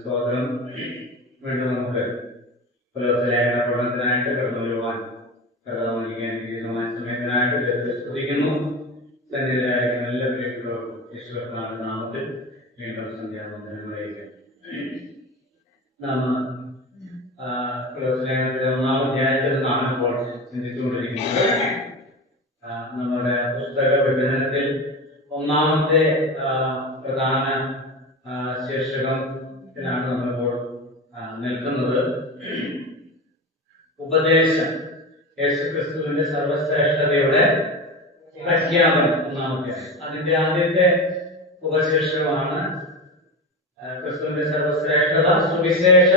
സ്തോത്രം. വീണ്ടും നമുക്ക് പുലർച്ചയായ പഠനത്തിനായിട്ട് കടന്നു വരുവാൻ സമയത്തിനായിട്ട് സ്തുതിക്കുന്നു. സന്നിധിയിലായിരിക്കുന്ന എല്ലാ പ്രിയപ്പെട്ടവർക്കും ഈശ്വരനാഥ നാമത്തിൽ വീണ്ടും സന്ധ്യാവന്ദനങ്ങളായിരിക്കും. നാം പുലർച്ചയായത്തിലെ 1-ാം അധ്യായത്തിൽ നാം ഇപ്പോൾ ചിന്തിച്ചുകൊണ്ടിരിക്കുന്നത് നമ്മുടെ പുസ്തക വിഭജനത്തിൽ 1-ാമത്തെ പ്രധാന ശീർഷകത്തിനാണ് നമ്മളിപ്പോൾ നിൽക്കുന്നത്. ഉപദേശം, യേശുക്രിസ്തുവിന്റെ സർവശ്രേഷ്ഠതയുടെ പ്രഖ്യാപനം 1-ാമത്തെ. അതിന്റെ ആദ്യത്തെ ഉപശീർഷകമാണ് ക്രിസ്തുവിന്റെ സർവശ്രേഷ്ഠത, സുവിശേഷ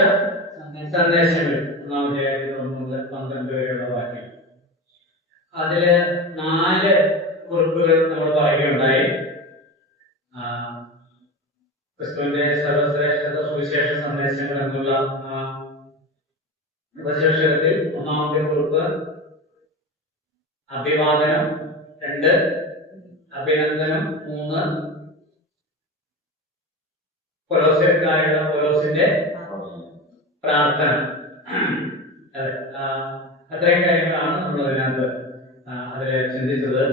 സന്ദേശങ്ങൾ. 1-ാമത്തെ 1 മുതൽ 12 വരെയുള്ള വാക്യം. അതില് 4 കുറിപ്പുകൾ നമ്മൾ പറയുകയുണ്ടായി. ക്രിസ്തുവിന്റെ സർവശ്രേഷ്ഠത, സുവിശേഷ സന്ദേശങ്ങൾ എന്നുള്ള ഉപശീർഷകത്തിൽ 1-ാമത്തെ കുറിപ്പ് അഭിവാദനം, 2 അഭിനന്ദനം, 3 കൊലോസ്യർക്കായുള്ള പൗലോസിന്റെ പ്രാർത്ഥന. അതെ, അത്രയും കാര്യങ്ങളാണ് നമ്മൾ അതിനകത്ത് അതിൽ ചിന്തിച്ചത്.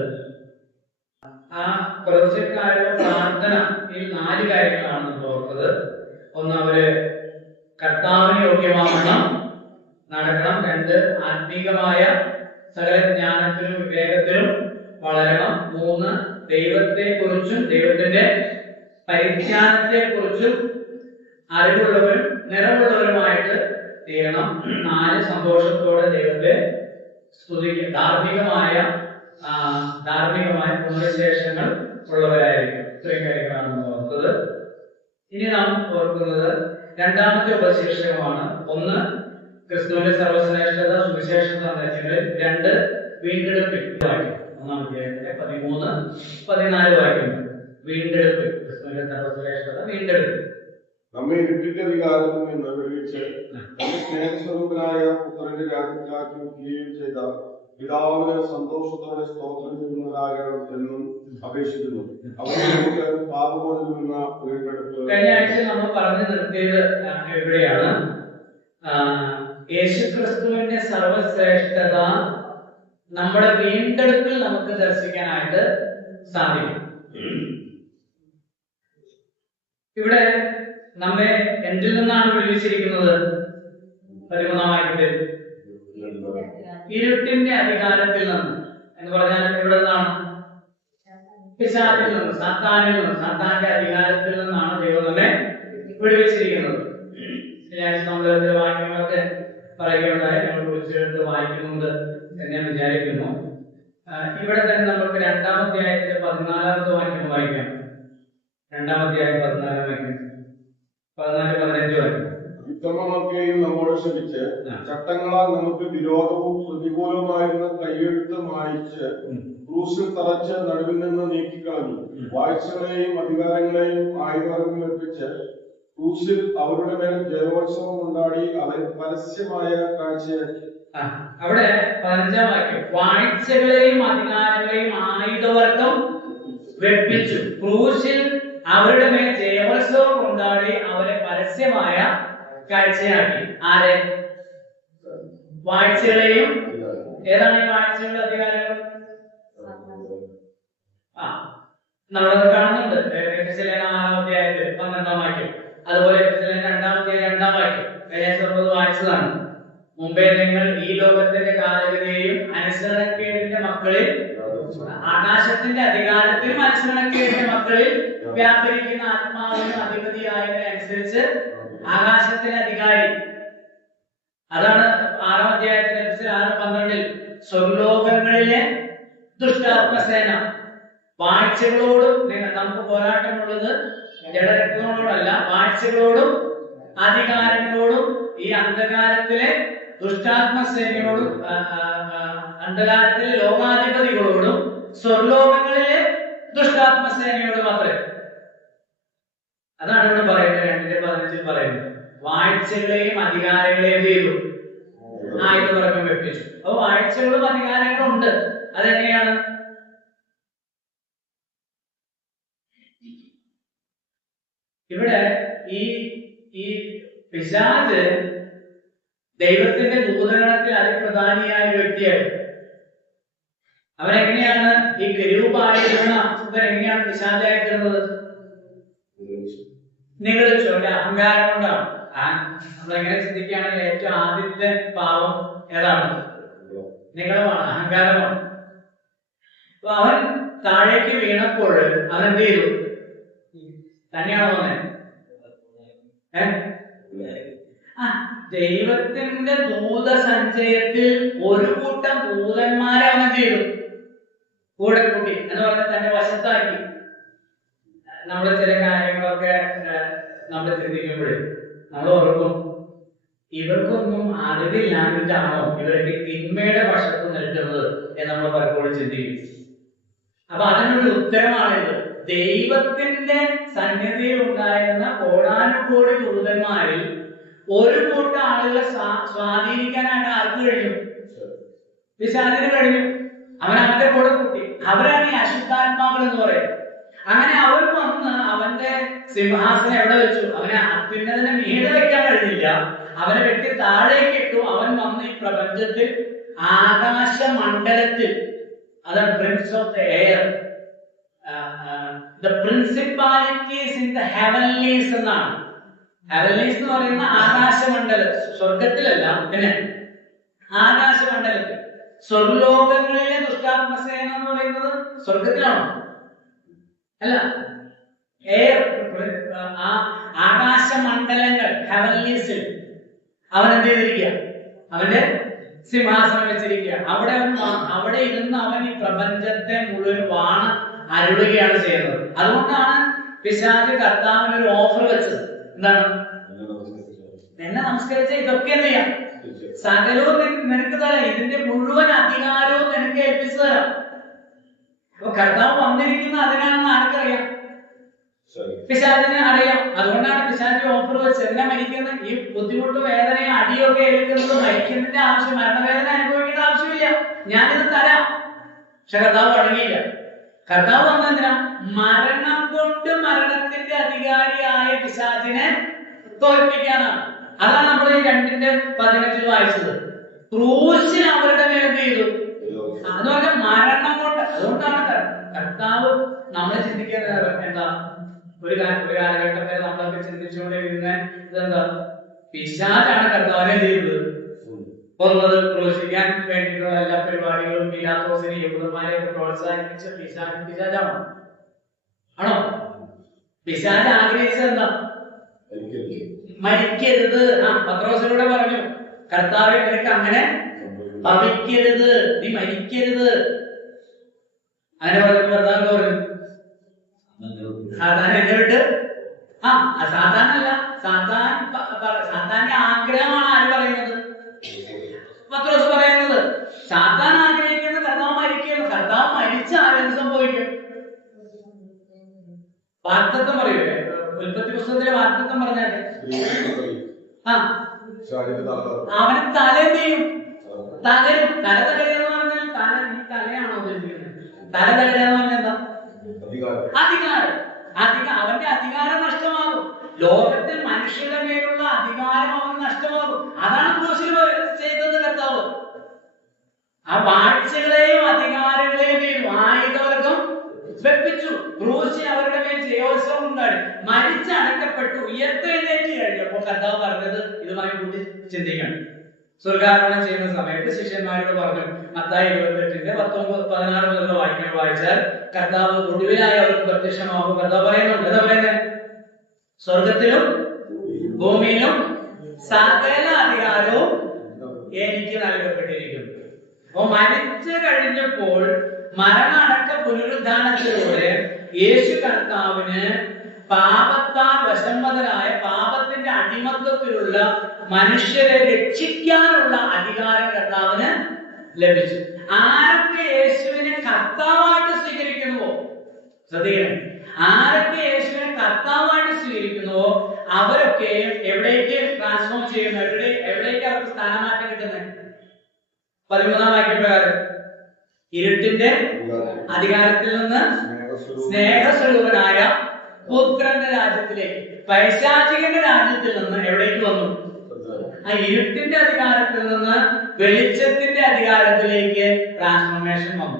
ആ കൊലോസ്യർക്കായുള്ള പ്രാർത്ഥന ഈ 4 കാര്യങ്ങളാണ് നമ്മൾ ഓർത്തത്. ഒന്ന്, അവര് കർത്താവിന് യോഗ്യമാവണം നടക്കണം. 2 ആത്മീകമായ സകല ജ്ഞാനത്തിലും വിവേകത്തിലും വളരണം. 3 ദൈവത്തെ കുറിച്ചും ദൈവത്തിന്റെ പരിജ്ഞാനത്തെ കുറിച്ചും അറിവുള്ളവരും നിറവുള്ളവരുമായിട്ട് തീരണം. 4 സന്തോഷത്തോടെ ദൈവത്തെ സ്തുതിക്കുക. ധാർമ്മികമായ ഗുണവിശേഷങ്ങൾ ഉള്ളവരായിരിക്കും. ഇത്രയും കാര്യങ്ങളാണ് നമ്മൾ ഓർത്തത്. ഇനി നാം ഓർക്കുന്നത് 2-ാമത്തെ ഉപശീർഷകമാണ്. 1 ക്രിസ്തുവിന്റെ സർവശ്രേഷ്ഠത, സുവിശേഷ സന്ദേശങ്ങളിൽ. 2 വീണ്ടെടുപ്പിൽ. 1-ാമത്തെ 13-14 വാക്യങ്ങൾ. വീണ്ടെടുപ്പിൽ, ക്രിസ്തുവിന്റെ സർവശ്രേഷ്ഠത, വീണ്ടെടുപ്പിൽ. നമ്മെ ഇരുട്ടിന്റെ വികാരത്തിൽ നിന്ന് വിടുവിച്ച് തന്റെ സ്നേഹസ്വരൂപനായ പുത്രന്റെ രാജ്യത്തിലാക്കി വയ്ക്കുകയും ചെയ്ത പിതാവിന് സന്തോഷത്തോടെ സ്തോത്രം ചെയ്യുന്നവരാകണം എന്നും അപേക്ഷിക്കുന്നു. അവിടെ നമുക്ക് പാപങ്ങളിൽ നിന്ന് വീണ്ടെടുപ്പ്. കഴിഞ്ഞ ആഴ്ച നമ്മൾ പറഞ്ഞു നിർത്തിയത് എവിടെയാണ്? യേശുക്രിസ്തുവിന്റെ സർവശ്രേഷ്ഠത നമ്മുടെ വീണ്ടെടുപ്പിൽ നമുക്ക് ദർശിക്കാനായിട്ട് സാധിക്കും. ഇവിടെ നമ്മെ എന്തിൽ നിന്നാണ് വിടുവിച്ചിരിക്കുന്നത്? 13-ാം വാക്യത്തിൽ ഇരുട്ടിന്റെ അധികാരത്തിൽ നിന്ന് എന്ന് പറഞ്ഞാൽ ഇവിടെ നിന്നാണ്? പിശാചിൽ നിന്ന്, സാത്താനിൽ നിന്ന്, സാത്താന്റെ അധികാരത്തിൽ നിന്നാണ് ദൈവം നമ്മെ വിടുവിച്ചിരിക്കുന്നത്. നമ്മളെ വാക്യങ്ങളൊക്കെ പറയുകയുണ്ടായി. നമ്മൾ വിളിച്ചെടുത്ത് വായിക്കുന്നുണ്ട് എന്ന് ഞാൻ വിചാരിക്കുന്നു. ഇവിടെ തന്നെ നമുക്ക് 2-ാം അധ്യായത്തിന്റെ 14-ാമത്തെ വാക്യം വായിക്കാം. 2-ാം അധ്യായം 14-ാം വാക്യം, 14-15 വാക്യം. യുദ്ധമൊക്കെയും നമ്മോട് ക്ഷമിച്ച് ചട്ടങ്ങളാൽ നമുക്ക് വിരോധവും പ്രതികൂലമായിരുന്ന കൈയെഴുത്ത് മായിച്ച് ക്രൂസിൽ തറച്ച് നടുവിൽ നിന്ന് നീക്കിക്കളഞ്ഞു. വാഴ്ചകളെയും അധികാരങ്ങളെയും ആയുധങ്ങൾ വെപ്പിച്ച് ക്രൂസിൽ അവരുടെ മേൽ ജയോത്സവം കൊണ്ടാടി അവൻ പരസ്യമായ കാഴ്ചയാക്കി. അവിടെ 15-ാം വാക്യം, വാഴ്ചകളെയും അധികാരങ്ങളെയും ആയുധവർഗം വെപ്പിച്ചു, ക്രൂശിൽ അവരുടെ മേൽ ജയോത്സവം കൊണ്ടാടി അവരെ പരസ്യമായ കാഴ്ചയാക്കി. ആരെ? വാഴ്ചകളെയും. ഏതാണ് ഈ വാഴ്ചകളുടെ അധികാരങ്ങൾ? നമ്മളത് കാണുന്നുണ്ട്. 6-ാം അധ്യായത്തിൽ 12-ാം വാക്യം, അതുപോലെ 2-ാം അധ്യായം 2-ാം വാക്യം വായിച്ചതാണ്. മുമ്പേ നിങ്ങൾ ഈ ലോകത്തിന്റെ കാലഗതിയെയും അനുസരണക്കേടിന്റെ മക്കളിൽ, ആകാശത്തിന്റെ അധികാരത്തിലും അനുസരണക്കേടിന്റെ മക്കളിൽ വ്യാപരിക്കുന്ന ആത്മാവിന് അധിപതിയായതിനെ അനുസരിച്ച് ആകാശത്തിന്റെ അധികാരി. അതാണ് 6-ാം അധ്യായത്തിൽ 6:12 സ്വർലോകങ്ങളിലെ ദുഷ്ടാത്മസേന. വാഴ്ചകളോടും നമുക്ക് പോരാട്ടമുള്ളത് ജഡരക്തങ്ങളോടല്ല, വാഴ്ചകളോടും അധികാരങ്ങളോടും ഈ അന്ധകാരത്തിലെ ദുഷ്ടാത്മസേനയോടും അന്ധകാരത്തിലെ ലോകാധിപതികളോടും സ്വർലോകങ്ങളിലെ ദുഷ്ടാത്മസേനയോടും മാത്രമേ. അതാണ് ഇവിടെ പറയുന്നത്. 2-15 പറയുന്നത് വാഴ്ചകളെയും അധികാരങ്ങളെയും ചെയ്തു ആയുധവർഗം വെപ്പിച്ചു. അപ്പൊ വാഴ്ചകളും അധികാരങ്ങളും ഉണ്ട്. അതെങ്ങനെയാണ്? ഇവിടെ ഈ ഈ പിശാച് ദൈവത്തിന്റെ ദൂതഗണത്തിൽ അതിപ്രധാനിയായ ഒരു വ്യക്തിയായിരുന്നു. അവനെങ്ങനെയാണ് ഈ കെരൂബായിരുന്ന എങ്ങനെയാണ് പിശാചായി തീർന്നത്? നിഗളിച്ചു, അവന്റെ അഹങ്കാരം കൊണ്ടാണ്. നമ്മളെങ്ങനെ ചിന്തിക്കുകയാണെങ്കിൽ ഏറ്റവും ആദ്യത്തെ പാവം ഏതാണ്? നിഗളമാണ്, അഹങ്കാരമാണ്. അപ്പൊ അവൻ താഴേക്ക് വീണപ്പോൾ അവൻ എന്ത് ചെയ്തു? തന്നെയാണോ വന്നേ? ദൈവത്തിന്റെ ദൂതസഞ്ചയത്തിൽ ഒരു കൂട്ടം ദൂതന്മാരെ അവൻ ചെയ്തു കൂടെ കൂട്ടി എന്ന് പറഞ്ഞാൽ തന്നെ വശത്താക്കി. നമ്മുടെ ചില കാര്യങ്ങളൊക്കെ നമ്മൾ ചിന്തിക്കുമ്പോഴേ നമ്മൾ ഓർക്കും, ഇവർക്കൊന്നും അറിവില്ലാഞ്ഞിട്ടാണോ ഇവർക്ക് തിന്മയുടെ വശത്ത് നിൽക്കുന്നത് എന്ന് നമ്മൾ പലപ്പോഴും ചിന്തിക്കും. അപ്പൊ അതിനൊരു ഉത്തരമാണിത്. ദൈവത്തിന്റെ സന്നിധിയിൽ ഉണ്ടായിരുന്ന കോടാനുകോടി ദൂതന്മാരിൽ ഒരു കൂട്ടം ആളുകളെ സ്വാധീനിക്കാനായിട്ട് ആർക്ക് കഴിഞ്ഞു? പിശാചിന് കഴിഞ്ഞു. അവൻ അവന്റെ കൂടെ കൂട്ടി. അവരാണ് ഈ അശുദ്ധാത്മാക്കൾ എന്ന് പറയുന്നത്. അങ്ങനെ അവൻ വന്ന് അവന്റെ സിംഹാസനം എവിടെ വെച്ചു? അവനെ അത്യുന്നതനെ മീതെ വെക്കാൻ കഴിഞ്ഞില്ല. അവനെ വെട്ടി താഴേക്ക് ഇട്ടു. അവൻ വന്ന് ഈ പ്രപഞ്ചത്തിൽ ആകാശമണ്ഡലത്തിൽ, അതാണ് Prince of the air, the principalities in the heavenlies എന്നാണ്. ഹെവൻലീസ് എന്ന് പറയുന്ന ആകാശമണ്ഡലം, സ്വർഗത്തിലല്ല, പിന്നെ ആകാശമണ്ഡലത്തിൽ. സ്വർലോകങ്ങളിലെ ദുഷ്ടാത്മസേന എന്ന് പറയുന്നത് സ്വർഗത്തിലാണോ? അല്ല, എയർ, ആകാശമണ്ഡലങ്ങൾ, ഹെവൻലീസിൽ അവൻ എന്ത് ചെയ്തിരിക്കുക? അവന്റെ സിംഹാസനം വെച്ചിരിക്കുക. അവിടെ ഇരുന്ന് അവൻ ഈ പ്രപഞ്ചത്തെ മുഴുവൻ വാണ അരുളുകയാണ് ചെയ്യുന്നത്. അതുകൊണ്ടാണ് പിശാച് കർത്താവിന് ഒരു ഓഫർ വെച്ചത്. എന്താണ്? എന്നെ നമസ്കരിച്ച ഇതൊക്കെ എന്ത് ചെയ്യാം? സകലവും നിനക്ക് തരാം. ഇതിന്റെ മുഴുവൻ അധികാരവും നിനക്ക് ഏൽപ്പിച്ചു തരാം. അപ്പൊ കർത്താവ് വന്നിരിക്കുന്ന അതിനാണെന്ന് ആർക്കറിയാം? പിശാചിനെ അറിയാം. അതുകൊണ്ടാണ് പിശാച് ഓഫർ വെച്ചത്. എന്നെ മരിക്കുന്ന ഈ ബുദ്ധിമുട്ട്, വേദനയും അടിയൊക്കെ ഏൽക്കുന്നത് മരിക്കുന്നതിന്റെ ആവശ്യം, മരണവേദന അനുഭവിക്കേണ്ട ആവശ്യമില്ല, ഞാനിത് തരാം. പക്ഷെ കർത്താവ് വഴങ്ങിയില്ല. കർത്താവ് വന്നെന്തിനാ? മരണം കൊണ്ട് മരണത്തിന്റെ അധികാരിയായ പിശാചിനെ തോൽപ്പിക്കാനാണ്. അതാണ് നമ്മൾ ഈ 2:15 വായിച്ചത്. ക്രൂശിൽ അവരുടെ മേൽ എന്ത് ചെയ്തു? എന്ന് പറഞ്ഞാൽ മരണം കൊണ്ട്. അതുകൊണ്ടാണ് കർത്താവ് നമ്മൾ ചിന്തിക്കുന്നത് എന്താ? ഒരു കാലഘട്ടം വരെ നമ്മളൊക്കെ ചിന്തിച്ചുകൊണ്ടിരുന്ന ഇതെന്താ? പിശാചാണ് കർത്താവിനെ ചെയ്തത്, കൊന്നത്, ക്രൂശിക്കാൻ വേണ്ടിയിട്ടുള്ള എല്ലാ പരിപാടികളും പീലാത്തോസിനെ യഹൂദന്മാരെയൊക്കെ പ്രോത്സാഹിപ്പിച്ച പിശാചാണോ? ആണോ? പിശാച് ആഗ്രഹിച്ചത് എന്താ? മരിക്കരുത്. പത്രോസിലൂടെ പറഞ്ഞു, കർത്താവെ നിനക്ക് അങ്ങനെ ഭവിക്കരുത്, നീ മരിക്കരുത്. അങ്ങനെ പറഞ്ഞു. കർത്താവ് പറഞ്ഞു, സാധാരണ എന്നെ വിട്ട് സാധാരണല്ല, സാധാരണ ആഗ്രഹമാണ് ആര് പറയുന്നത്? പത്രോസ് പറയുന്നത്. സാധാരണ ആഗ്രഹിക്കുന്നത് കർത്താവ് മരിക്കുന്നു. കർത്താവ് മരിച്ച ആരെന്ത് സംഭവിക്കും? വാഗ്ദത്തം പറയൂലേ? ഉൽപ്പത്തി പുസ്തകത്തിലെ വാഗ്ദത്തം പറഞ്ഞാല് അവന് തല എന്ത് ചെയ്യും? തകരും. തല തകരുക പറഞ്ഞാൽ ഈ തലയാണോ ഉദ്ദേശിക്കുന്നത്? തല തകരുക എന്ന് പറഞ്ഞാൽ എന്താ? അധികാരം. അവന്റെ അധികാരം നഷ്ടമാകും. ലോകത്തിൽ മനുഷ്യരുടെ മേലുള്ള അധികാരം അവന് നഷ്ടമാകും. അതാണ് ക്രൂശിൽ ചെയ്തത് കർത്താവ്. ആ വാഴ്ചകളെയും അധികാരങ്ങളെയും ആയുധവർഗം വെപ്പിച്ചു. ക്രൂശിൽ അവരുടെ മേൽ ജയോത്സവം ഉണ്ടായി. മരിച്ചടക്കപ്പെട്ടു, ഉയർത്തെഴുന്നേറ്റ് കഴിഞ്ഞപ്പോൾ കർത്താവ് പറഞ്ഞത് ഇതുമായി കൂട്ടി ചിന്തിക്കണം. സ്വർഗാരോഹണം ചെയ്യുന്ന സമയത്ത് ശിഷ്യന്മാരോട് പറഞ്ഞു, മത്തായി 28:19-16 മുതലുള്ള വാക്യങ്ങൾ വായിച്ചാൽ കർത്താവ് ഒടുവിലായി അവർക്ക് പ്രത്യക്ഷമാകും. കർത്താവ് പറയുന്നുണ്ട്, എന്താ പറയുന്നത്? സ്വർഗത്തിലും ഭൂമിയിലും സകല അധികാരവും എനിക്ക് നൽകപ്പെട്ടിരിക്കുന്നു. അപ്പൊ മരിച്ചു കഴിഞ്ഞപ്പോൾ മരണമടക്ക പുനരുദ്ധാനത്തിലൂടെ യേശു കർത്താവിന് പാപത്താൽ വശംവദനായ, പാപത്തിന്റെ അടിമത്വത്തിലുള്ള മനുഷ്യരെ രക്ഷിക്കാനുള്ള അധികാരം കർത്താവിന് ലഭിച്ചു. ആരൊക്കെ യേശുവിനെ കർത്താവായിട്ട് സ്വീകരിക്കുന്നുവോ, ശ്രദ്ധിക്കണം, ആരൊക്കെ യേശുവിനെ കർത്താവായിട്ട് സ്വീകരിക്കുന്നുവോ അവരൊക്കെ എവിടേക്ക് ട്രാൻസ്ഫോം ചെയ്യുന്നു? എവിടേക്ക് അവർക്ക് സ്ഥാനമാറ്റം കിട്ടുന്നത്? 13-ാം വാക്യപ്രകാരം ഇരുട്ടിന്റെ അധികാരത്തിൽ നിന്ന് സ്നേഹസ്വരൂപനായ പുത്രന്റെ രാജ്യത്തിലേക്ക്. പൈശാചികന്റെ രാജ്യത്തിൽ നിന്ന് എവിടേക്ക് വന്നു? ആ ഇരുട്ടിന്റെ അധികാരത്തിൽ നിന്ന് വെളിച്ചത്തിന്റെ അധികാരത്തിലേക്ക് ട്രാൻസ്ഫോർമേഷൻ വന്നു.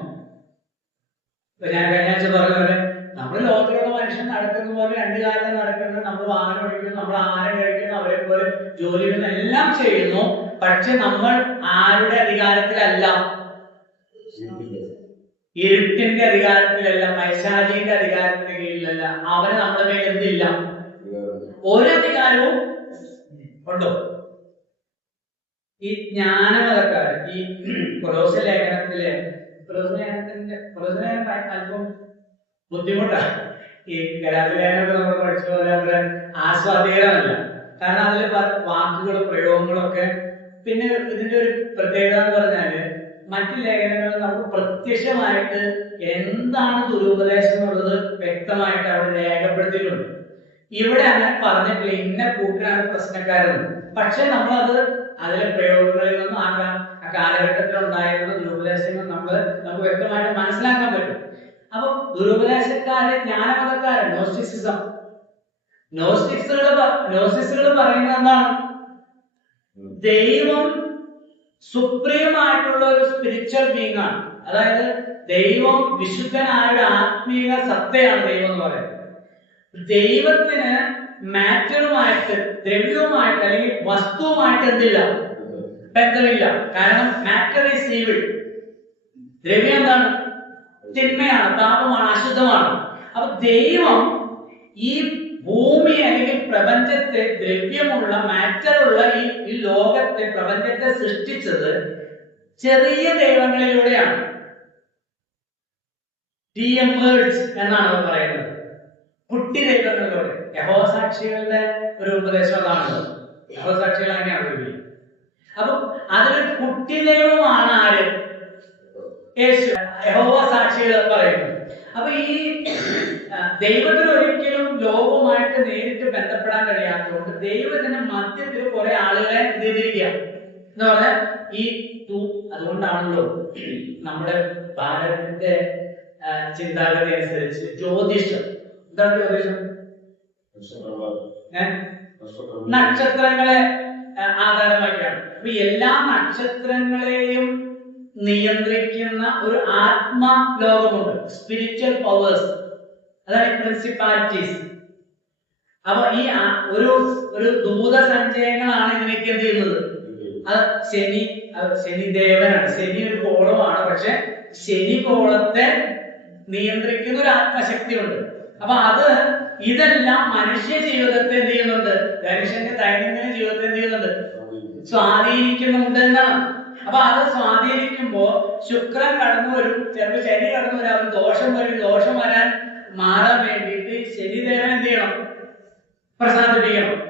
ഞാൻ കഴിഞ്ഞ ആഴ്ച പറഞ്ഞ പോലെ നമ്മൾ ലോകത്തിലുള്ള മനുഷ്യൻ നടക്കുന്ന പോലെ രണ്ടു കാലം നടക്കുന്നത്, നമ്മൾ വാഹനം ഓടിക്കുന്നു, നമ്മൾ ആഹാരം കഴിക്കുന്നു, അവരെ പോലെ ജോലി ചെയ്യുന്നു, എല്ലാം ചെയ്യുന്നു. പക്ഷെ നമ്മൾ ആരുടെ അധികാരത്തിലല്ല? ഇരുട്ടിന്റെ അധികാരത്തിലല്ല, പൈശാചിന്റെ അധികാരത്തിന്റെ കീഴിലല്ല. അവന് നമ്മുടെ മേൽ എന്തില്ല? ഒരു അധികാരവും ഉണ്ടോ? ഈ ജ്ഞാനമതക്കാരൻ ഈ കൊലോസ്യ ലേഖനത്തിന്റെ അല്പം ബുദ്ധിമുട്ടാണ്. ഈ ഗലാത്യ ലേഖനമൊക്കെ നമ്മൾ പഠിച്ച പോലെ നമ്മുടെ ആസ്വാദികരമല്ല. കാരണം അതിൽ വാക്കുകളും പ്രയോഗങ്ങളും ഒക്കെ. പിന്നെ ഇതിന്റെ ഒരു പ്രത്യേകത എന്ന് പറഞ്ഞാല് മറ്റു ലേഖനങ്ങളിൽ നമുക്ക് പ്രത്യക്ഷമായിട്ട് എന്താണ് ദുരുപദേശം എന്നുള്ളത് വ്യക്തമായിട്ട് അവിടെ രേഖപ്പെടുത്തിയിട്ടുണ്ട്. ഇവിടെ അങ്ങനെ പറഞ്ഞിട്ടില്ല, ഇന്ന കൂട്ടരാണ് പ്രശ്നക്കാരെന്ന്. പക്ഷെ നമ്മളത് അതിലെ പ്രയോഗങ്ങളിൽ നിന്നും ആ കാലഘട്ടത്തിൽ ഉണ്ടായിരുന്ന ദുരുപദേശങ്ങൾ നമുക്ക് വ്യക്തമായിട്ട് മനസ്സിലാക്കാൻ പറ്റും. അപ്പൊ ദുരുപദേശക്കാര് ജ്ഞാനമതക്കാരൻ, നോസ്റ്റിക്സുകൾ പറയുന്നത് എന്താണ്? ദൈവം സുപ്രീം ആയിട്ടുള്ള ഒരു സ്പിരിച്വൽ ബീങ് ആണ്. അതായത് ദൈവം വിശുദ്ധനായ ഒരു ആത്മീയ സത്തയാണ് ദൈവം എന്ന് പറയുന്നത്. ദൈവത്തിന് മാറ്ററുമായിട്ട്, ദ്രവ്യവുമായിട്ട് അല്ലെങ്കിൽ വസ്തുവുമായിട്ട് എന്തില്ല? ബന്ധമില്ല. കാരണം മാറ്റർ ഈസ് ഈവിൾ. ദ്രവ്യം എന്താണ്? തിന്മയാണ്, പാപമാണ്, അശുദ്ധമാണ്. അപ്പൊ ദൈവം ഈ ഭൂമി അല്ലെങ്കിൽ പ്രപഞ്ചത്തെ, ദ്രവ്യമുള്ള മാറ്ററുള്ള ഈ ലോകത്തെ, പ്രപഞ്ചത്തെ സൃഷ്ടിച്ചത് ചെറിയ ദൈവങ്ങളിലൂടെയാണ്. എന്നാണ് അവർ പറയുന്നത്, കുട്ടി ദൈവങ്ങളിലൂടെ. യഹോവസാക്ഷികളുടെ ഒരു ഉപദേശം അതാണല്ലോ. യഹോവസാക്ഷികൾ അങ്ങനെയാണ് വിളിക്കുന്നത്. അപ്പൊ അതൊരു കുട്ടി ദൈവമാണ് ആര്? യേശു. യഹോവസാക്ഷികൾ പറയുന്നത്. അപ്പൊ ഈ ദൈവത്തിന് ഒരിക്കലും ലോകവുമായിട്ട് നേരിട്ട് ബന്ധപ്പെടാൻ കഴിയാത്തതുകൊണ്ട് ദൈവത്തിന്റെ മധ്യത്തിൽ കുറെ ആളുകളെ ചെയ്തിരിക്കുക എന്ന് പറഞ്ഞാൽ അതുകൊണ്ടാണല്ലോ നമ്മുടെ ഭാരതത്തിന്റെ ചിന്താഗതി അനുസരിച്ച് ജ്യോതിഷം. എന്താണ് ജ്യോതിഷം? നക്ഷത്രങ്ങളെ ആധാരമാക്കിയാണ്. അപ്പൊ എല്ലാ നക്ഷത്രങ്ങളെയും നിയന്ത്രിക്കുന്ന ഒരു ആത്മ ലോകമുണ്ട്, സ്പിരിച്വൽ പവേഴ്സ്, അതാണ് പ്രിൻസിപ്പാലിറ്റീസ്. അപ്പൊ ഈ ഒരു ദൂതസഞ്ചയങ്ങളാണ് ഇതിനൊക്കെ എന്ത് ചെയ്യുന്നത്? അത് ശനി ദേവനാണ്. ശനി ഒരു ഗോളമാണ്. പക്ഷെ ശനി ഗോളത്തെ നിയന്ത്രിക്കുന്ന ഒരു ആത്മശക്തിയുണ്ട്. അപ്പൊ ഇതെല്ലാം മനുഷ്യ ജീവിതത്തെ എന്ത് ചെയ്യുന്നുണ്ട്? മനുഷ്യന്റെ ദൈനംദിന ജീവിതത്തെ എന്ത് ചെയ്യുന്നുണ്ട്? സ്വാധീനിക്കുന്നുണ്ട് എന്നാണ്. അപ്പൊ അത് സ്വാധീനിക്കുമ്പോ ശുക്രൻ കടന്നു വരും, ചിലപ്പോൾ ശനി കടന്നു വരാം, ദോഷം വരും. ദോഷം വരാൻ മാറാൻ വേണ്ടിയിട്ട് ശനിദേവൻ എന്ത് ചെയ്യണം? പ്രസാദിപ്പിക്കണം.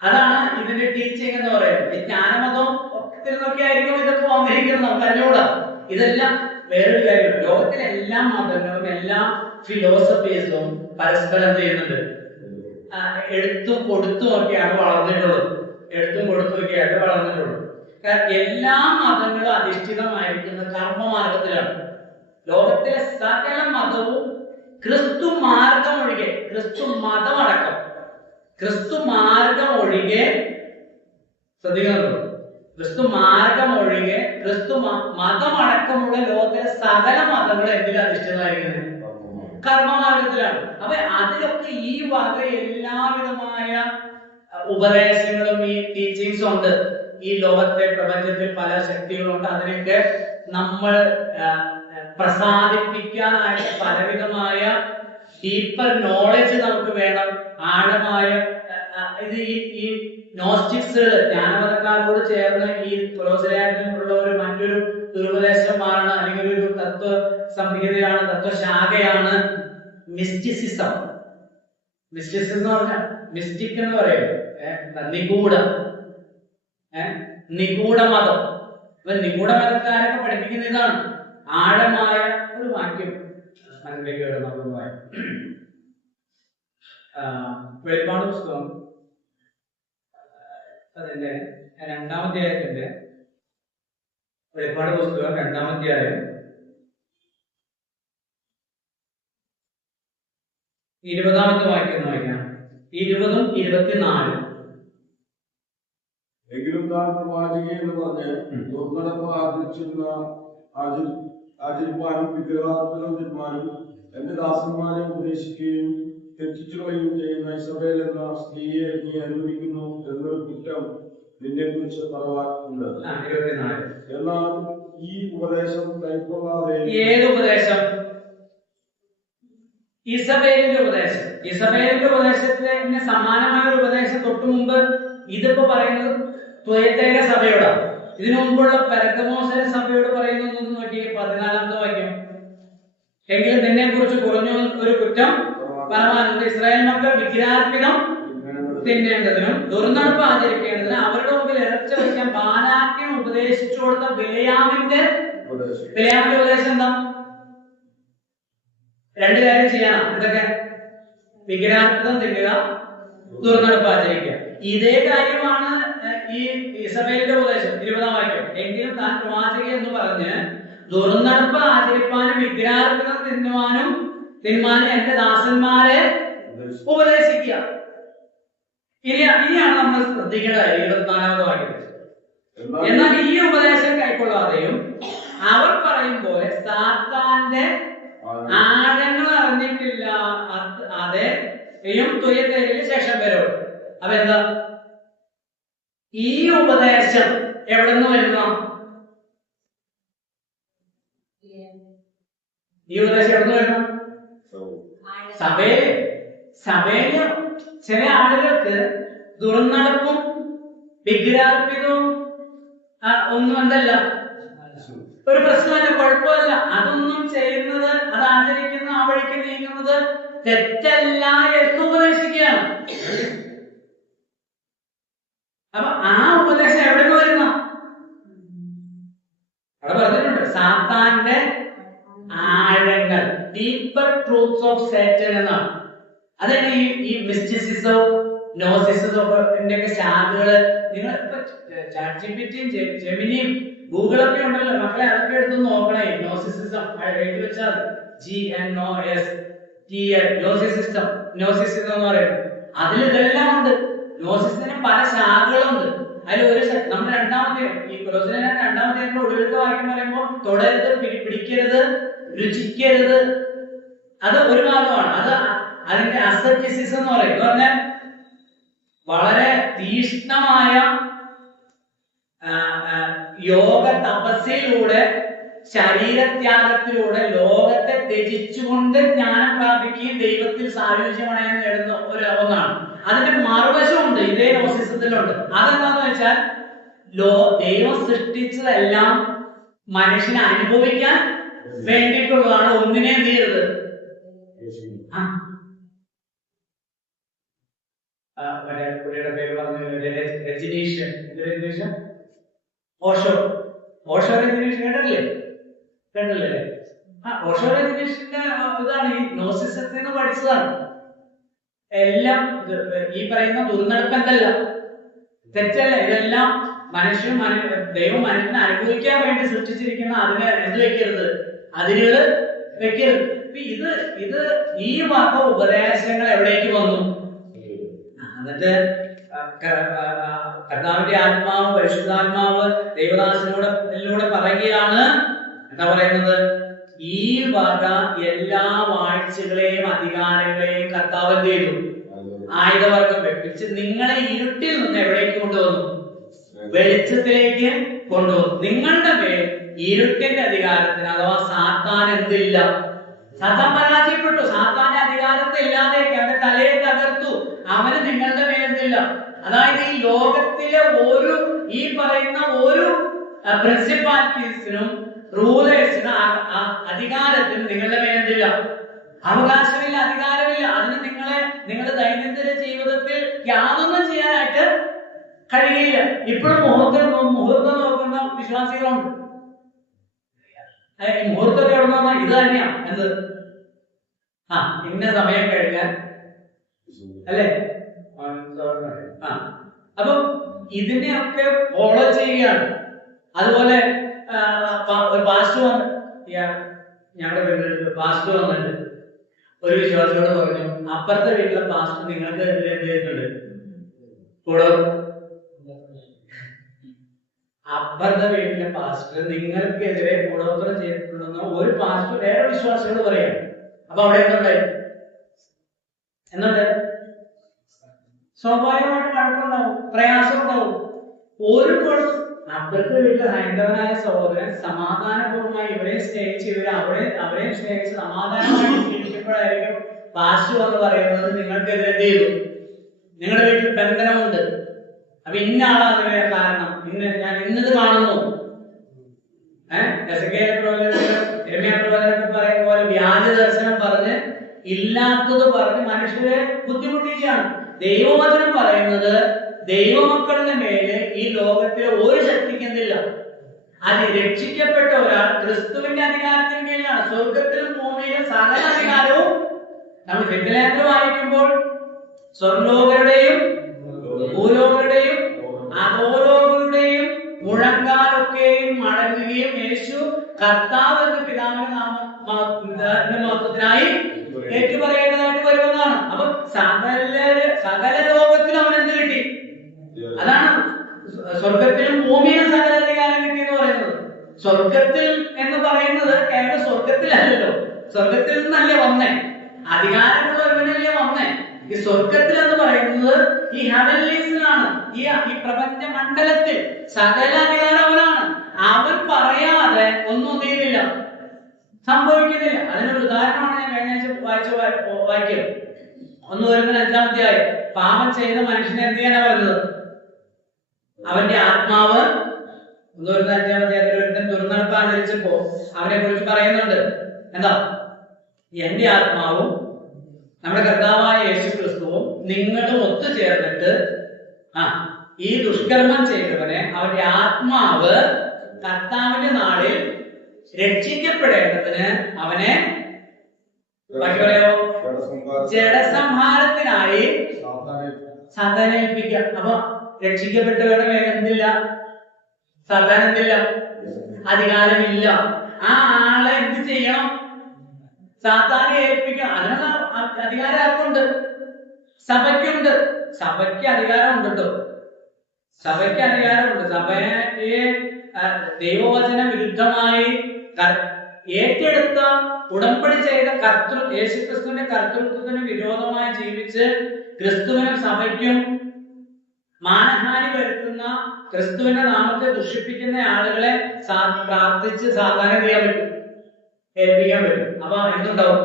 അതാണ് ഇതിന്റെ ടീച്ചിങ് എന്ന് പറയുന്നത്. ജ്ഞാനമതം ഒക്കെ നോക്കിയായിരിക്കും ഇതൊക്കെ വന്നിരിക്കുന്നത്, നമുക്ക് അറിഞ്ഞുകൂടാ. ഇതെല്ലാം വേറൊരു കാര്യമാണ്. ലോകത്തിലെ എല്ലാ മതങ്ങളും എല്ലാ ഫിലോസഫീസും പരസ്പരം ചെയ്യുന്നുണ്ട്. എടുത്തും കൊടുത്തും ഒക്കെയാണ് വളർന്നിട്ടുള്ളത്. എല്ലാ മതങ്ങളും അധിഷ്ഠിതമായിരിക്കുന്ന കർമ്മമാർഗത്തിലാണ്. ലോകത്തിലെ സകല മതവും ക്രിസ്തു മാർഗം ഒഴികെ, ക്രിസ്തു മതമടക്കം, ക്രിസ്തു മാർഗം ഒഴികെ, ശ്രദ്ധിക്കുന്നുണ്ടോ? ക്രിസ്തു മാർഗം ഒഴികെ ക്രിസ്തു മതമടക്കമുള്ള ലോകത്തിലെ സകല മതങ്ങളും എന്തിലും അധിഷ്ഠിതമായിരിക്കുന്നത്? കർമ്മമാർഗത്തിലാണ്. അപ്പൊ അതിലൊക്കെ ഈ വക എല്ലാവിധമായ ഉപദേശങ്ങളും ഈ ടീച്ചിങ്സും ഉണ്ട്. ഈ ലോകത്തെ, പ്രപഞ്ചത്തിൽ പല ശക്തികളുണ്ട്. അതിനൊക്കെ നമ്മൾ പ്രസാദിപ്പിക്കാനായിട്ട് പലവിധമായ ഡീപ്പർ നോളജ് നമുക്ക് വേണം. ആഴമായ ഇത് ഈ നോസ്റ്റിക്സുകൾ, ജ്ഞാനമതക്കാരോട് ചേർന്ന് ഈ കൊലോസ്യത്തിലുള്ള ഒരു മറ്റൊരു ദുരുപദേശമാണ്, അല്ലെങ്കിൽ ഒരു തത്വ സംഹിതയാണ്, തത്വശാഖയാണ് മിസ്റ്റിസിസം. മിസ്റ്റിസിസം എന്ന് പറഞ്ഞാൽ മിസ്റ്റിക് എന്ന് പറയുന്നത് നിഗൂഢ മതം. നിഗൂഢ മതക്കാരൊക്കെ പഠിപ്പിക്കുന്ന ഇതാണ്. ആഴമായ ഒരു വാക്യം മനസ്സിലേക്ക് വരുന്ന വെളിപ്പാട് പുസ്തകം അതിന്റെ 2-ാം അധ്യായത്തിന്റെ, വെളിപ്പാട് പുസ്തകം 2-ാം അധ്യായം 20ാമത്തെ വാക്യം വായിക്കാം. 20ഉം 24. എങ്കിലും താൻ പ്രവാചക എന്ന് പറഞ്ഞ് ദുർനടപ്പ് ആചരിപ്പാനും വിഗ്രഹാർപ്പണം തീരുമാനം എന്റെ ദാസന്മാരെ ഉപദേശിക്കുകയും തെറ്റിച്ചു കളയുകയും ചെയ്യുന്ന ഇസബേൽ എന്ന സ്ത്രീയെ നീ അനുവദിക്കുന്നു എന്നൊരു കുറ്റം നിന്നെ കുറിച്ച് പറയാൻ ഉണ്ട്. എന്നാൽ ഈ ഉപദേശം കൈക്കൊള്ളാതെ. ഏത് ഉപദേശം? ഇസബേലിന്റെ ഉപദേശം. ഇസബേലിന്റെ ഉപദേശത്തിന് സമാനമായ ഒരു ഉപദേശം തൊട്ടു മുമ്പ് ഇതിപ്പോ പറയുന്നത് തുയത്തേര സഭയോടാണ്. ഇതിനു മുമ്പുള്ള പെർഗമോസിലെ സഭയോട് പറയുന്നത് നോക്കി 14ാമത്തെ വാക്യം. എങ്കിലും നിന്നെ കുറിച്ച് കുറഞ്ഞ ഒരു കുറ്റം പറയാനുണ്ട്. ഇസ്രായേൽ മക്കൾ വിഗ്രഹാർപ്പിതം തിന്നേണ്ടതിനും ദുർനടപ്പ് ആചരിക്കേണ്ടതിനും അവരുടെ മുമ്പിൽ ഇറച്ച വയ്ക്കാൻ ബാലാക്കിന് ഉപദേശിച്ചു കൊടുത്ത ബിലയാമിന്റെ ഉപദേശം എന്താ? 2 കാര്യം ചെയ്യണം. എന്തൊക്കെ? വിഗ്രഹാർപ്പിതം തിന്നുക, ദുർനടപ്പ് ആചരിക്കുക. ഇതേ കാര്യമാണ് ഈ ഇസബേലിന്റെ ഉപദേശം. 20ാം വാക്യം. എങ്കിലും താൻ പ്രവാചക എന്ന് പറഞ്ഞ് ദുർനടപ്പ് ആചരിപ്പാനും വിഗ്രഹാർപ്പിതം തിന്നുവാനും എന്റെ ദാസന്മാരെ ഉപദേശിക്കുക. ഇനിയാണ് നമ്മൾ ശ്രദ്ധിക്കേണ്ടത് 24ാമത്തെ വാക്യത്തിൽ. എന്നാൽ ഈ ഉപദേശം കൈക്കൊള്ളാതെയും അവർ പറയും പോലെ സാത്താന്റെ ആഴങ്ങൾ അറിഞ്ഞിട്ടില്ല അതെയും തുയത്തേരിൽ ശേഷം വരും. അപ്പൊ എന്താ ഈ ഉപദേശം? എവിടെ നിന്ന് വരുന്ന ഈ ഉപദേശം? എവിടെ നിന്ന് വരുന്ന? സഭയില് ചില ആളുകൾക്ക് ദുർനടപ്പും വിഗ്രഹാർപ്പിതവും ഒന്നും എന്തല്ല ഒരു പ്രശ്നമല്ല, കുഴപ്പമല്ല. അതൊന്നും ചെയ്യുന്നത്, അത് ആചരിക്കുന്ന, ആ വഴിക്ക് നീങ്ങുന്നത് തെറ്റല്ല എന്ന് ഉപദേശിക്കുകയാണ്. അപ്പൊ ആ ഉപദേശം എവിടെ നിന്ന് വരുന്ന? അവിടെ പറഞ്ഞിട്ടുണ്ട് സാത്താന്റെ ആഴങ്ങൾ, ഡീപ്പർ ട്രൂത്ത്സ് ഓഫ് സാറ്റൻ എന്നാണ്. അതാണ് ഈ മിസ്റ്റിസിസം, നോസിസിസം ഒക്കെ ശാഖകള്. നിങ്ങൾ ഇപ്പൊ ചാറ്റ്ജിപിറ്റിയും ജെമിനിയും ഗൂഗിളൊക്കെ ഉണ്ടല്ലോ മക്കളെ, അതൊക്കെ എടുത്ത് നോക്കണേ. നോസിസിസം എഴുതി വെച്ചാൽ നോസിസിസം എന്ന് പറയുന്നത്. അതിൽ ഇതെല്ലാം ഉണ്ട്. നോസിസിന് പല ശാഖകളുണ്ട്. അതിൽ ഒരു നമ്മുടെ രണ്ടാമത്തെ ഈ കൊലോസിലെ രണ്ടാമത്തെ ഒടുവിലത്തെ വാക്യം പറയുമ്പോൾ തൊടരുത്, പിടിക്കരുത്, രുചിക്കരുത്, അത് ഒരു ഭാഗമാണ്. അതിന്റെ അസെപ്റ്റിസിസം എന്ന് പറയും. എന്ന് പറഞ്ഞാൽ വളരെ തീഷ്ണമായ യോഗ തപസ്സിലൂടെ, ശരീരത്യാഗത്തിലൂടെ ലോകത്തെ ത്യജിച്ചുകൊണ്ട് ജ്ഞാനം പ്രാപിക്കുകയും ദൈവത്തിൽ സായുജ്യമണയാൻ നേടുന്ന ഒന്നാണ്. അതിന്റെ മറുവശമുണ്ട്, ഇതേ നോസിസത്തിലുണ്ട്. അതെന്താന്ന് വെച്ചാൽ ദൈവം സൃഷ്ടിച്ചതെല്ലാം മനുഷ്യനെ അനുഭവിക്കാൻ വേണ്ടിയിട്ടുള്ളതാണ്. ഒന്നിനെ തീരുത്. പേര് പറഞ്ഞു ഓഷോ രജനീഷ് കേട്ടല്ലേ? ഓഷോ രജനീഷിന്റെ ഇതാണ് ഈ നോസിസത്തിൽ നിന്ന് പഠിച്ചതാണ്. എല്ലാം ഈ പറയുന്ന ദുർനടപ്പ് എന്തല്ല, തെറ്റല്ല. ഇതെല്ലാം ദൈവം മനുഷ്യനെ അനുഭവിക്കാൻ വേണ്ടി സൃഷ്ടിച്ചിരിക്കുന്ന അതിനെ എന്ത് വെക്കരുത്, അതിരുകൾ വെക്കരുത്. ഇത് ഈ വക ഉപദേശങ്ങൾ എവിടേക്ക് വന്നു? എന്നിട്ട് കർത്താവിന്റെ ആത്മാവ്, പരിശുദ്ധാത്മാവ് ദൈവദാസനോട് പറയുകയാണ്. എന്താ പറയുന്നത്? ഈ വക എല്ലാ വാഴ്ചകളെയും അധികാരങ്ങളെയും കർത്താവ് എന്ത് ചെയ്തു? ആയുധവർഗം വെപ്പിച്ച് നിങ്ങളെ ഇരുട്ടിൽ നിന്ന് എവിടേക്ക് കൊണ്ടുവന്നു? വെളിച്ചത്തിലേക്ക് കൊണ്ടുവന്നു. നിങ്ങളുടെ മേൽ ഇരുട്ടിന്റെ അധികാരത്തിന് അഥവാ സാത്താൻ എന്തില്ല? സാത്താൻ പരാജയപ്പെട്ടു. സാത്താന്റെ അധികാരത്തെ ഇല്ലാതെയൊക്കെ അവന്റെ തലയെ തകർത്തു. അവന് നിങ്ങളുടെ മേലില്ല. അതായത് ഈ ലോകത്തിലെ ഈ പറയുന്ന ഒരു പ്രിൻസിപ്പാലിറ്റീസിനും റൂളേഴ്സിനും അധികാരത്തിനും നിങ്ങളുടെ മേലില്ല, അവകാശമില്ല, അധികാരമില്ല. അതിന് നിങ്ങളുടെ ദൈനംദിന ജീവിതത്തിൽ യാതൊന്നും ചെയ്യാനായിട്ട് കഴിയില്ല. ഇപ്പോഴും മുഹൂർത്തം നോക്കുന്ന വിശ്വാസികളുണ്ട്. മുഹൂർത്തമൊക്കെ എവിടെ ഇത് തന്നെയാണ്. എന്ത്? ഇന്ന സമയം കഴിഞ്ഞാൽ അല്ലേ? അപ്പൊ ഇതിനെയൊക്കെ ഫോളോ ചെയ്യുകയാണ്. അതുപോലെ ഒരു പാസ്റ്റർ ഞങ്ങളുടെ പാസ്റ്റർ വന്നിട്ട് ഒരു വിശ്വാസിയോട് പറഞ്ഞു, അപ്പുറത്തെ വീട്ടിലെ പാസ്റ്റർ നിങ്ങൾക്ക് എതിരെ എന്ത് ചെയ്തിട്ടുണ്ട്? കൂടെ അപ്പുറത്തെ വീട്ടിലെ പാസ്റ്റർ നിങ്ങൾക്കെതിരെ കൂടോത്രം ചെയ്തിട്ടുണ്ടെന്ന് ഒരു പാസ്റ്റർ വേറെ വിശ്വാസിയോട് പറയാം. അപ്പൊ അവിടെ എന്തുണ്ടായി? എന്നുണ്ട് സ്വാഭാവികമായിട്ട് വഴക്കുണ്ടാവും, പ്രയാസം ഉണ്ടാവും. ഒരു അപ്പുറത്തെ വീട്ടിലെ ഹൈന്ദവനായ സഹോദരൻ സമാധാനപൂർവ്വമായി ഇവരെ സ്നേഹിച്ച് അവരെ സ്നേഹിച്ച് സമാധാനമായി ജീവിക്കുമ്പോഴായിരിക്കും പാസ്റ്റർ എന്ന് പറയുന്നത് നിങ്ങൾക്കെതിരെ എന്ത് ചെയ്തു? നിങ്ങളുടെ വീട്ടിൽ ബന്ധനമുണ്ട്, അപ്പൊ ഇന്ന ആളാണ് അതിന് കാരണം, ഞാൻ ഇന്നത് കാണുന്നു. പ്രവചനൊക്കെ പറയുന്ന പോലെ വ്യാജ ദർശനം പറഞ്ഞ് ഇല്ലാത്തത് പറഞ്ഞ് മനുഷ്യരെ ബുദ്ധിമുട്ടിക്കുകയാണ്. ദൈവവചനം പറയുന്നത് ദൈവമക്കളുടെ മേലെ ഈ ലോകത്തിലെ ഒരു ശക്തിക്കുന്നില്ല. അത് രക്ഷിക്കപ്പെട്ട ഒരാൾ ക്രിസ്തുവിന്റെ അധികാരത്തിന് കീഴിലാണ്. സ്വർഗത്തിലും ഭൂമിയിലും സകല അധികാരവും നമ്മൾ ഫിലിപ്പിലേഖനം വായിക്കുമ്പോൾ സ്വർലോകരുടെയും ഭൂലോകരുടെയും അധോലോകരുടെയും മുഴങ്കാലൊക്കെയും മടങ്ങുകയും യേശു കർത്താവ് എന്ന പിതാവിന്റെ മഹത്വത്തിനായി ഏറ്റുപറയേണ്ടതായിട്ട് വരുന്നതാണ്. അപ്പൊ സകല ലോകത്തിലും അവൻ എന്ത് കിട്ടി? അതാണ് സ്വർഗത്തിലും ഭൂമിയിലും സകല അധികാരം കിട്ടി എന്ന് പറയുന്നത്. സ്വർഗത്തിൽ എന്ന് പറയുന്നത് കേവലം സ്വർഗത്തിലല്ലല്ലോ, സ്വർഗത്തിൽ നിന്നല്ലേ വന്നേ, അധികാരമുള്ള ഒരുവനല്ലേ വന്നേ. ഈ സ്വർഗത്തിൽ എന്ന് പറയുന്നത് ഈ ഹെവൻലീസിലാണ്, ഈ പ്രപഞ്ച മണ്ഡലത്തിൽ സകല അധികാരവനാണ്. അവൻ പറയാതെ ഒന്നും തീരില്ല, സംഭവിക്കുന്നില്ല. അതിനൊരു ഉദാഹരണമാണ് ഞാൻ കഴിഞ്ഞ ആഴ്ച വായിച്ച വാക്യം. 1 Corinthians 5-ാം അധ്യായം. പാപം ചെയ്ത മനുഷ്യനെ എന്ത് ചെയ്യാനാ പറഞ്ഞത്? അവന്റെ ആത്മാവ് 1 Corinthians 5-ാം അധ്യായത്തിൽ ഒരുത്തൻ ദുർനടപ്പ് ആചരിച്ചപ്പോ അവനെ കുറിച്ച് പറയുന്നുണ്ട്. എന്താ? എന്റെ ആത്മാവും നമ്മുടെ കർത്താവായ യേശു ക്രിസ്തുവും നിങ്ങളും ഒത്തുചേർന്നിട്ട് ഈ ദുഷ്കർമ്മം ചെയ്തവനെ അവന്റെ ആത്മാവ് കർത്താവിന്റെ നാളിൽ രക്ഷിക്കപ്പെടേണ്ടതിന് അവനെ ജഡസംഹാരത്തിനായി സാധാരണ. അപ്പൊ രക്ഷിക്കപ്പെട്ടവരുടെ മേലെ എന്തില്ല? സാധാരണ എന്തില്ല? അധികാരമില്ല. ആ ആളെ എന്ത് ചെയ്യണം? സാത്താനെ ഏൽപ്പിക്കണം. അതിനുള്ള അധികാരം ആർക്കുണ്ട്? സഭയ്ക്കുണ്ട്. സഭയ്ക്ക് അധികാരമുണ്ട് കേട്ടോ, സഭയ്ക്ക് അധികാരമുണ്ട്. സഭയെ ദൈവവചന വിരുദ്ധമായി ഏറ്റെടുത്ത ഉടമ്പടി ചെയ്ത യേശുക്രിസ്തുവിന്റെ കർത്തൃത്വത്തിന് വിരോധമായി ജീവിച്ച് ക്രിസ്തുവിനും സഭയ്ക്കും മാനഹാനി വരുത്തുന്ന, ക്രിസ്തുവിന്റെ നാമത്തെ ദുഷിപ്പിക്കുന്ന ആളുകളെ പ്രാർത്ഥിച്ച് സാധാരണ ചെയ്യാൻ പറ്റും, ഏൽപ്പിക്കാൻ പറ്റും. അപ്പൊ എന്തുണ്ടാവും?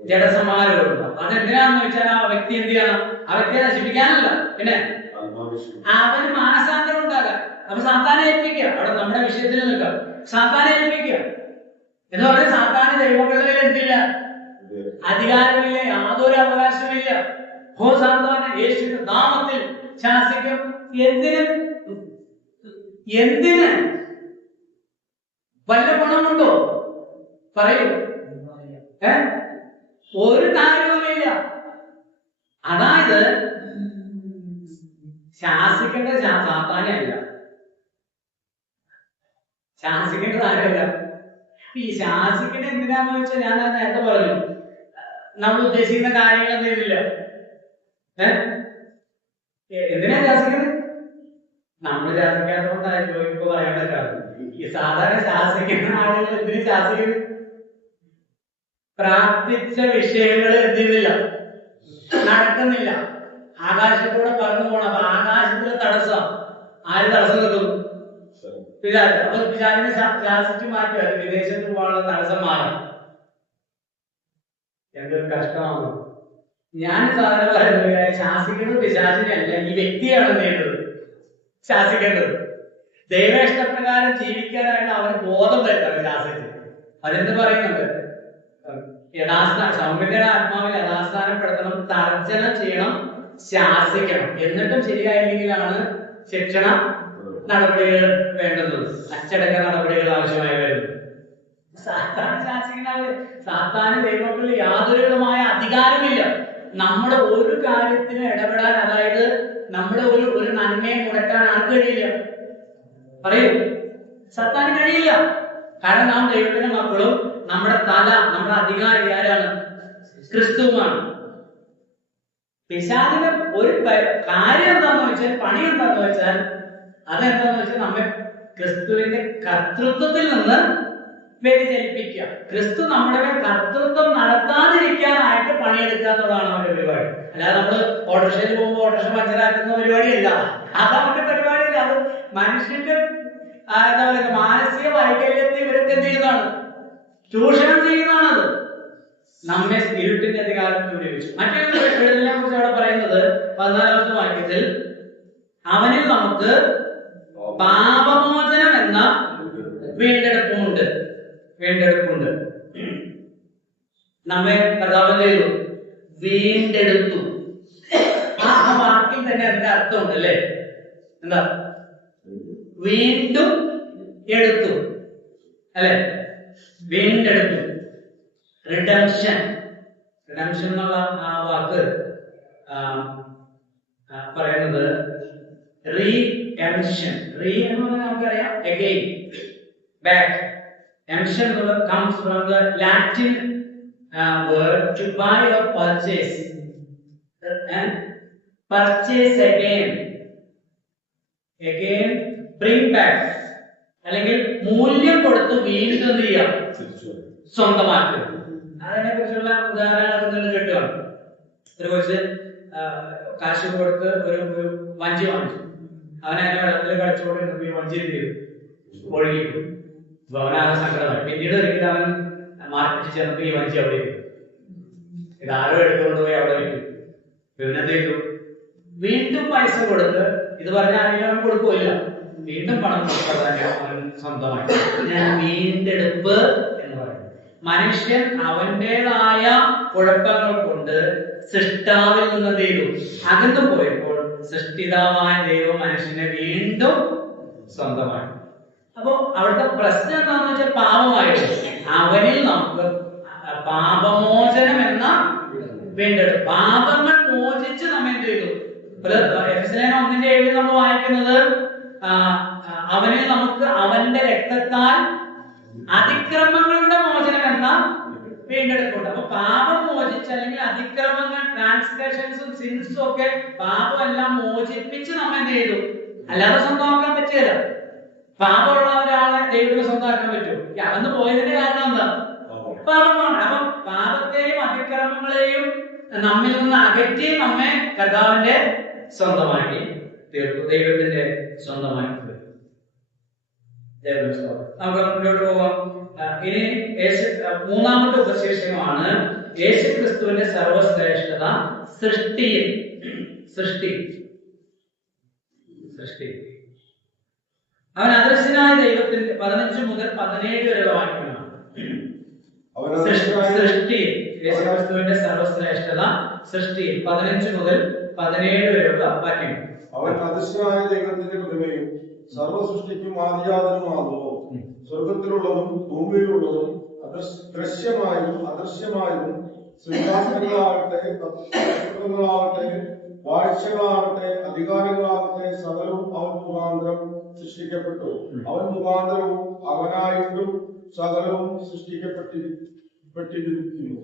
ജഡസംഹാരം ഉണ്ടാവും. അതെന്തിനാന്ന് വെച്ചാൽ ആ വ്യക്തി എന്ത് ചെയ്യണം? ആ വ്യക്തിയെ നശിപ്പിക്കാനല്ല, പിന്നെ അവന് മാനസാന്തരം ഉണ്ടാകാം. അപ്പൊ സാത്താനെ ഏൽപ്പിക്കുക. അവിടെ നമ്മുടെ വിഷയത്തിൽ നിൽക്കാം. സാത്താനെ ഏൽപ്പിക്കുക എന്ന് പറഞ്ഞാൽ സാത്താന് ദൈവങ്ങളുടെ എന്തില്ല? അധികാരമില്ല, യാതൊരു അവകാശമില്ല. ഹോ സാത്താനെ യേശുവിന്റെ നാമത്തിൽ ശാസിക്കും. എന്തിന്? വല്ല ഗുണമുണ്ടോ? പറയൂ. ഒരു കാര്യവുമില്ല. അതായത് ശാസിക്കേണ്ട സാത്താനെ അല്ല, ശാസിക്കേണ്ടത് ആരല്ല. ഈ ശാസിക്കേണ്ട എന്തിനാന്ന് വെച്ചാൽ ഞാൻ നേരത്തെ പറഞ്ഞു, നമ്മൾ ഉദ്ദേശിക്കുന്ന കാര്യങ്ങൾ എന്തെങ്കിലില്ല. എന്തിനാ ശാസിക്കുന്നത്? നമ്മൾ ശാസിക്കാത്തതുകൊണ്ടായിരിക്കും ഇപ്പൊ പറയാൻ പറ്റാറ്. ഈ സാധാരണ ശാസിക്കുന്ന ആളുകൾ എന്തിനു ശാസിക്കുന്നത്? പ്രാർത്ഥിച്ച വിഷയങ്ങൾ എന്തില്ല, നടക്കുന്നില്ല. ആകാശത്തൂടെ പറന്നു പോകണം. അപ്പൊ ആകാശത്തിലെ തടസ്സം ആര് തടസ്സം നിർത്തും? പിതാവ്. അപ്പൊ പിതാവിനെ ശാസിച്ച് മാറ്റുക, വിദേശത്ത് പോകാനുള്ള തടസ്സം മാറും. എന്തൊരു കഷ്ടമാണ്. ഞാൻ സാധാരണ പറയുന്നത് ശാസിക്കുന്നത് പിശാചിനെയല്ല, ഈ വ്യക്തിയാണ് നേരിടുന്നത് ശാസിക്കേണ്ടത്. ദൈവേഷ്ടപ്രകാരം ജീവിക്കാനായിട്ട് അവന് ബോധം വരുന്നത് ശാസിച്ച്. അതെന്ത് പറയുന്നുണ്ട്? സൗമ്യതയുടെ ആത്മാവിൽ യഥാസ്ഥാനപ്പെടുത്തണം, തർജ്ജനം ചെയ്യണം, ശാസിക്കണം. എന്നിട്ടും ശരിയായില്ലെങ്കിലാണ് ശിക്ഷണ നടപടികൾ വേണ്ടത്, അച്ചടക്ക നടപടികൾ ആവശ്യമായി വരുന്നത്. സാത്താൻ ശാസിക്കുന്നവര്, സാത്താന് ദൈവത്തിൽ യാതൊരു വിധമായ അധികാരമില്ല. നമ്മുടെ ഒരു കാര്യത്തിന് ഇടപെടാൻ, അതായത് നമ്മുടെ ഒരു നന്മയെ മുടക്കാൻ ആർക്ക് കഴിയില്ല? പറയൂ. സാത്താന് കഴിയില്ല. കാരണം നാം ദൈവത്തിന്റെ മക്കളും നമ്മുടെ തല, നമ്മുടെ അധികാരി ആരാണ്? ക്രിസ്തുവുമാണ്. പിശാചിന്റെ ഒരു കാര്യം എന്താണെന്ന് വെച്ചാൽ, പണി എന്താണെന്ന് വെച്ചാൽ, അതെന്താന്ന് വെച്ചാൽ നമ്മെ ക്രിസ്തുവിന്റെ കർത്തൃത്വത്തിൽ നിന്ന് വ്യതിചലിപ്പിക്കുക. ക്രിസ്തു നമ്മുടെ കർത്തൃത്വം നടത്താതിരിക്കാനായിട്ട് പണിയെടുക്കുക എന്നുള്ളതാണ് അവന്റെ പരിപാടി. അല്ലാതെ നമ്മള് ഓട്ടോറിക്ഷയിൽ പോകുമ്പോൾ ഓട്ടോറിക്ഷ പഞ്ചറാക്കുന്ന പരിപാടിയല്ല. അത് അവന്റെ പരിപാടിയില്ല. അത് മനുഷ്യന്റെ എന്താ പറയുക, മാനസിക വൈകല്യത്തെ ഇവരൊക്കെ എന്ത് ചെയ്യുന്നതാണ്, ചൂഷണം ചെയ്യുന്നതാണത്. നമ്മെ ഇരുട്ടിന്റെ അധികാരത്തിൽ ഉപയോഗിച്ചു. മറ്റൊരു വിടുതലിനെ കുറിച്ച് അവിടെ പറയുന്നത് 14ാമത്തെ വാക്യത്തിൽ, അവനിൽ നമുക്ക് പാപമോചനം എന്ന വീണ്ടെടുപ്പുണ്ട്. നമ്മെ കർത്താവ് ചെയ്തു, വീണ്ടെടുത്തു. ആ വാക്കിൽ തന്നെ അതിന്റെ അർത്ഥമുണ്ട് അല്ലേ? എന്താ? വീണ്ടും എടുത്തു അല്ലെ? വീണ്ടെടുത്തു. റിഡംഷൻ എന്നുള്ള ആ വാക്ക് പറയുന്നത് റീഎംഷൻ. റീ എന്ന് പറഞ്ഞാൽ നമുക്കറിയാം again, back. എംഷൻ comes from the Latin word to buy or purchase, and purchase again, bring back, അല്ലെങ്കിൽ മൂല്യം കൊടുത്ത് വീണ്ടും ചെയ്യാം, സ്വന്തമാക്കുക. അതിനെ കുറിച്ചുള്ള ഉദാഹരണങ്ങൾ കേട്ടുകയാണ്. ഒരു കുറച്ച് കാശ് കൊടുത്ത് ഒരു വഞ്ചി വാങ്ങിച്ചു. അവനെ വെള്ളത്തിൽ കളിച്ചുകൊണ്ട് വഞ്ചി ചെയ്തു ഒഴുകിയിട്ടു. അപ്പൊ അവനാകെ സങ്കടമായി. പിന്നീട് ഒരിക്കലും അവൻ മാർക്കറ്റിൽ ചെന്നപ്പോ ഈ വഞ്ചി അവിടെ ഇട്ടു. ഇതാരോ എടുത്തുകൊണ്ട് പോയി അവിടെ ഇട്ടു. പിന്നെന്ത് ചെയ്തു? വീണ്ടും പൈസ കൊടുത്ത്, ഇത് പറഞ്ഞാൽ ആരെങ്കിലും അവൻ കൊടുക്കില്ല, വീണ്ടും പണം കൊടുക്കാതെ അവൻ സ്വന്തമായി. ഞാൻ വീണ്ടെടുപ്പ് എന്ന് പറയുന്നത്, മനുഷ്യൻ അവന്റേതായ കുഴപ്പങ്ങൾ കൊണ്ട് സൃഷ്ടാവിൽ നിന്ന് ചെയ്തു അകന്നു പോയപ്പോൾ സൃഷ്ടിതാവായ ദൈവം മനുഷ്യനെ വീണ്ടും സ്വന്തമായി. അപ്പൊ അവിടുത്തെ പ്രശ്നം എന്താണെന്ന് വെച്ചാൽ പാപമായിരുന്നു. അവനിൽ നമുക്ക് പാപമോചനം എന്ന വീണ്ടെടുപ്പ്, പാപങ്ങൾ മോചിച്ച് നമ്മെ എന്ത് ചെയ്തു. എഫെസ്യർ 1:7 നമ്മൾ വായിക്കുന്നത്, അവനിൽ നമുക്ക് അവന്റെ രക്തത്താൽ അതിക്രമങ്ങളുടെ മോചനം എന്ന വീണ്ടെടുപ്പുണ്ട്. അപ്പൊ പാപം മോചിച്ച്, അല്ലെങ്കിൽ അതിക്രമങ്ങൾ, ട്രാൻസ്ഗ്രഷൻസും സിൻസും ഒക്കെ പാപമെല്ലാം മോചിപ്പിച്ച് നമ്മെ എന്ത് ചെയ്തു. അല്ലാതെ സ്വന്തമാക്കാൻ പറ്റില്ല. പാപമുള്ള ഒരാളെ ദൈവത്തിന് സ്വന്തമാക്കാൻ പറ്റുമോ? അന്ന് പോയതിന്റെ കാരണം എന്താ? പാപമാണ്. അപ്പൊ പാപത്തെയും അതിക്രമങ്ങളെയും നമ്മിൽ നിന്ന് അകറ്റി നമ്മെ കർത്താവിന്റെ സ്വന്തമാക്കി തീർത്തു, ദൈവത്തിന്റെ സ്വന്തമാക്കി തീർത്തു. നമുക്ക് മുന്നോട്ട് പോകാം. ഇനി 3ാമത്തെ ഉപശീർഷകമാണ് യേശു ക്രിസ്തുവിന്റെ സർവശ്രേഷ്ഠത സൃഷ്ടിയിൽ. സൃഷ്ടി അവൻ അദൃശ്യനായ ദൈവത്തിന്റെ 15 മുതൽ 17 വരെയുള്ള വാക്യങ്ങളാണ്. സൃഷ്ടി, യേശു ക്രിസ്തുവിന്റെ സർവശ്രേഷ്ഠത സൃഷ്ടിയിൽ 15 മുതൽ 17 വരെയുള്ള വാക്യങ്ങൾ. അവൻ അദൃശ്യനായ ദൈവത്തിന്റെ പ്രതിമയും സർവസൃഷ്ടിക്കും ആദിജാതനുമാകുന്നു. സ്വർഗത്തിലുള്ളതും ഭൂമിയിലുള്ളതും ദൃശ്യമായും അദൃശ്യമായതും, സിംഹാസനങ്ങളാകട്ടെ, നക്ഷത്രങ്ങളാകട്ടെ, വാഴ്ചകളാകട്ടെ, അധികാരങ്ങളാകട്ടെ, സകലവും അവൻ മുഖാന്തരം സൃഷ്ടിക്കപ്പെട്ടു. അവൻ മുഖാന്തരവും അവനായിട്ടും സകലവും സൃഷ്ടിക്കപ്പെട്ടിരിക്കുന്നു.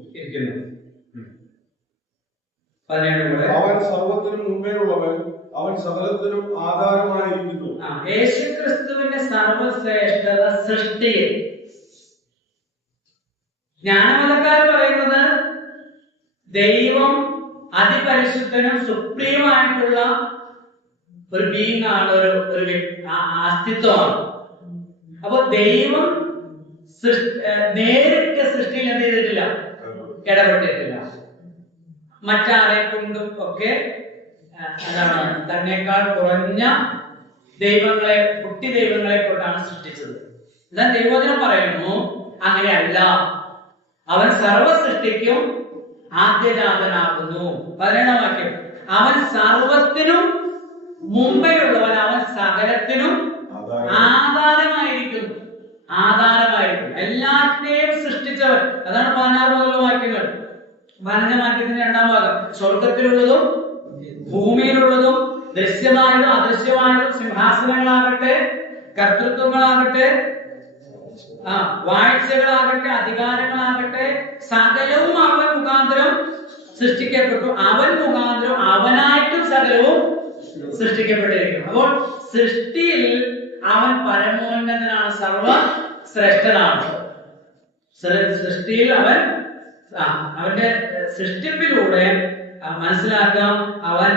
അവൻ സർവത്തിനും മുമ്പേയുള്ളവൻ, അവൻ സകലത്തിനും ആധാരമായിരിക്കുന്നു. യേശു ക്രിസ്തുവിന്റെ സർവശ്രേഷ്ഠത സൃഷ്ടിയിൽ. ജ്ഞാനമതക്കാർ പറയുന്നത് ദൈവം അതിപരിശുദ്ധനും സുപ്രീമായിട്ടുള്ള ഒരു ബീയിങ് ആണ്, ഒരു അസ്തിത്വമാണ്. അപ്പൊ ദൈവം നേരിട്ട് സൃഷ്ടിയിൽ എന്ത് ചെയ്തിട്ടില്ല, ഇടപെട്ടിട്ടില്ല. മറ്റാരെ കൊണ്ടും ഒക്കെ എന്താണ്, തന്നേക്കാൾ കുറഞ്ഞ ദൈവങ്ങളെ, കുട്ടി ദൈവങ്ങളെ കൊണ്ടാണ് സൃഷ്ടിച്ചത്. എന്നാൽ ദൈവവചനം പറയുന്നു അങ്ങനെയല്ല, അവൻ സർവ സൃഷ്ടിക്കും ആദ്യജാതനാകുന്നു. 17ാം വാക്യം, അവൻ സർവത്തിനും മുമ്പേയുള്ളവൻ, അവൻ സകലത്തിനും ആധാരമായിരിക്കുന്നു. എല്ലാറ്റിനെയും സൃഷ്ടിച്ചവൻ. അതാണ് 16 മുതലുള്ള വാക്യങ്ങൾ. 15ാം വാക്യത്തിന്റെ 2ാം ഭാഗം, സ്വർഗത്തിലുള്ളതും ഭൂമിയിലുള്ളതും ദൃശ്യമായതും അദൃശ്യമായതും, സിംഹാസനങ്ങളാകട്ടെ, കർത്തൃത്വങ്ങളാകട്ടെ, വാഴ്ചകളാകട്ടെ അധികാരങ്ങളാകട്ടെ സകലവും അവൻ മുഖാന്തരം സൃഷ്ടിക്കപ്പെട്ടു, അവൻ മുഖാന്തരം അവനായിട്ടും സകലവും സൃഷ്ടിക്കപ്പെട്ടിരിക്കുന്നു. അപ്പോൾ സൃഷ്ടിയിൽ അവൻ പരമോന്നതനാണ്, സർവ ശ്രേഷ്ഠനാണ്. സൃഷ്ടിയിൽ അവൻ അവന്റെ സൃഷ്ടിപ്പിലൂടെ മനസ്സിലാക്കാം അവൻ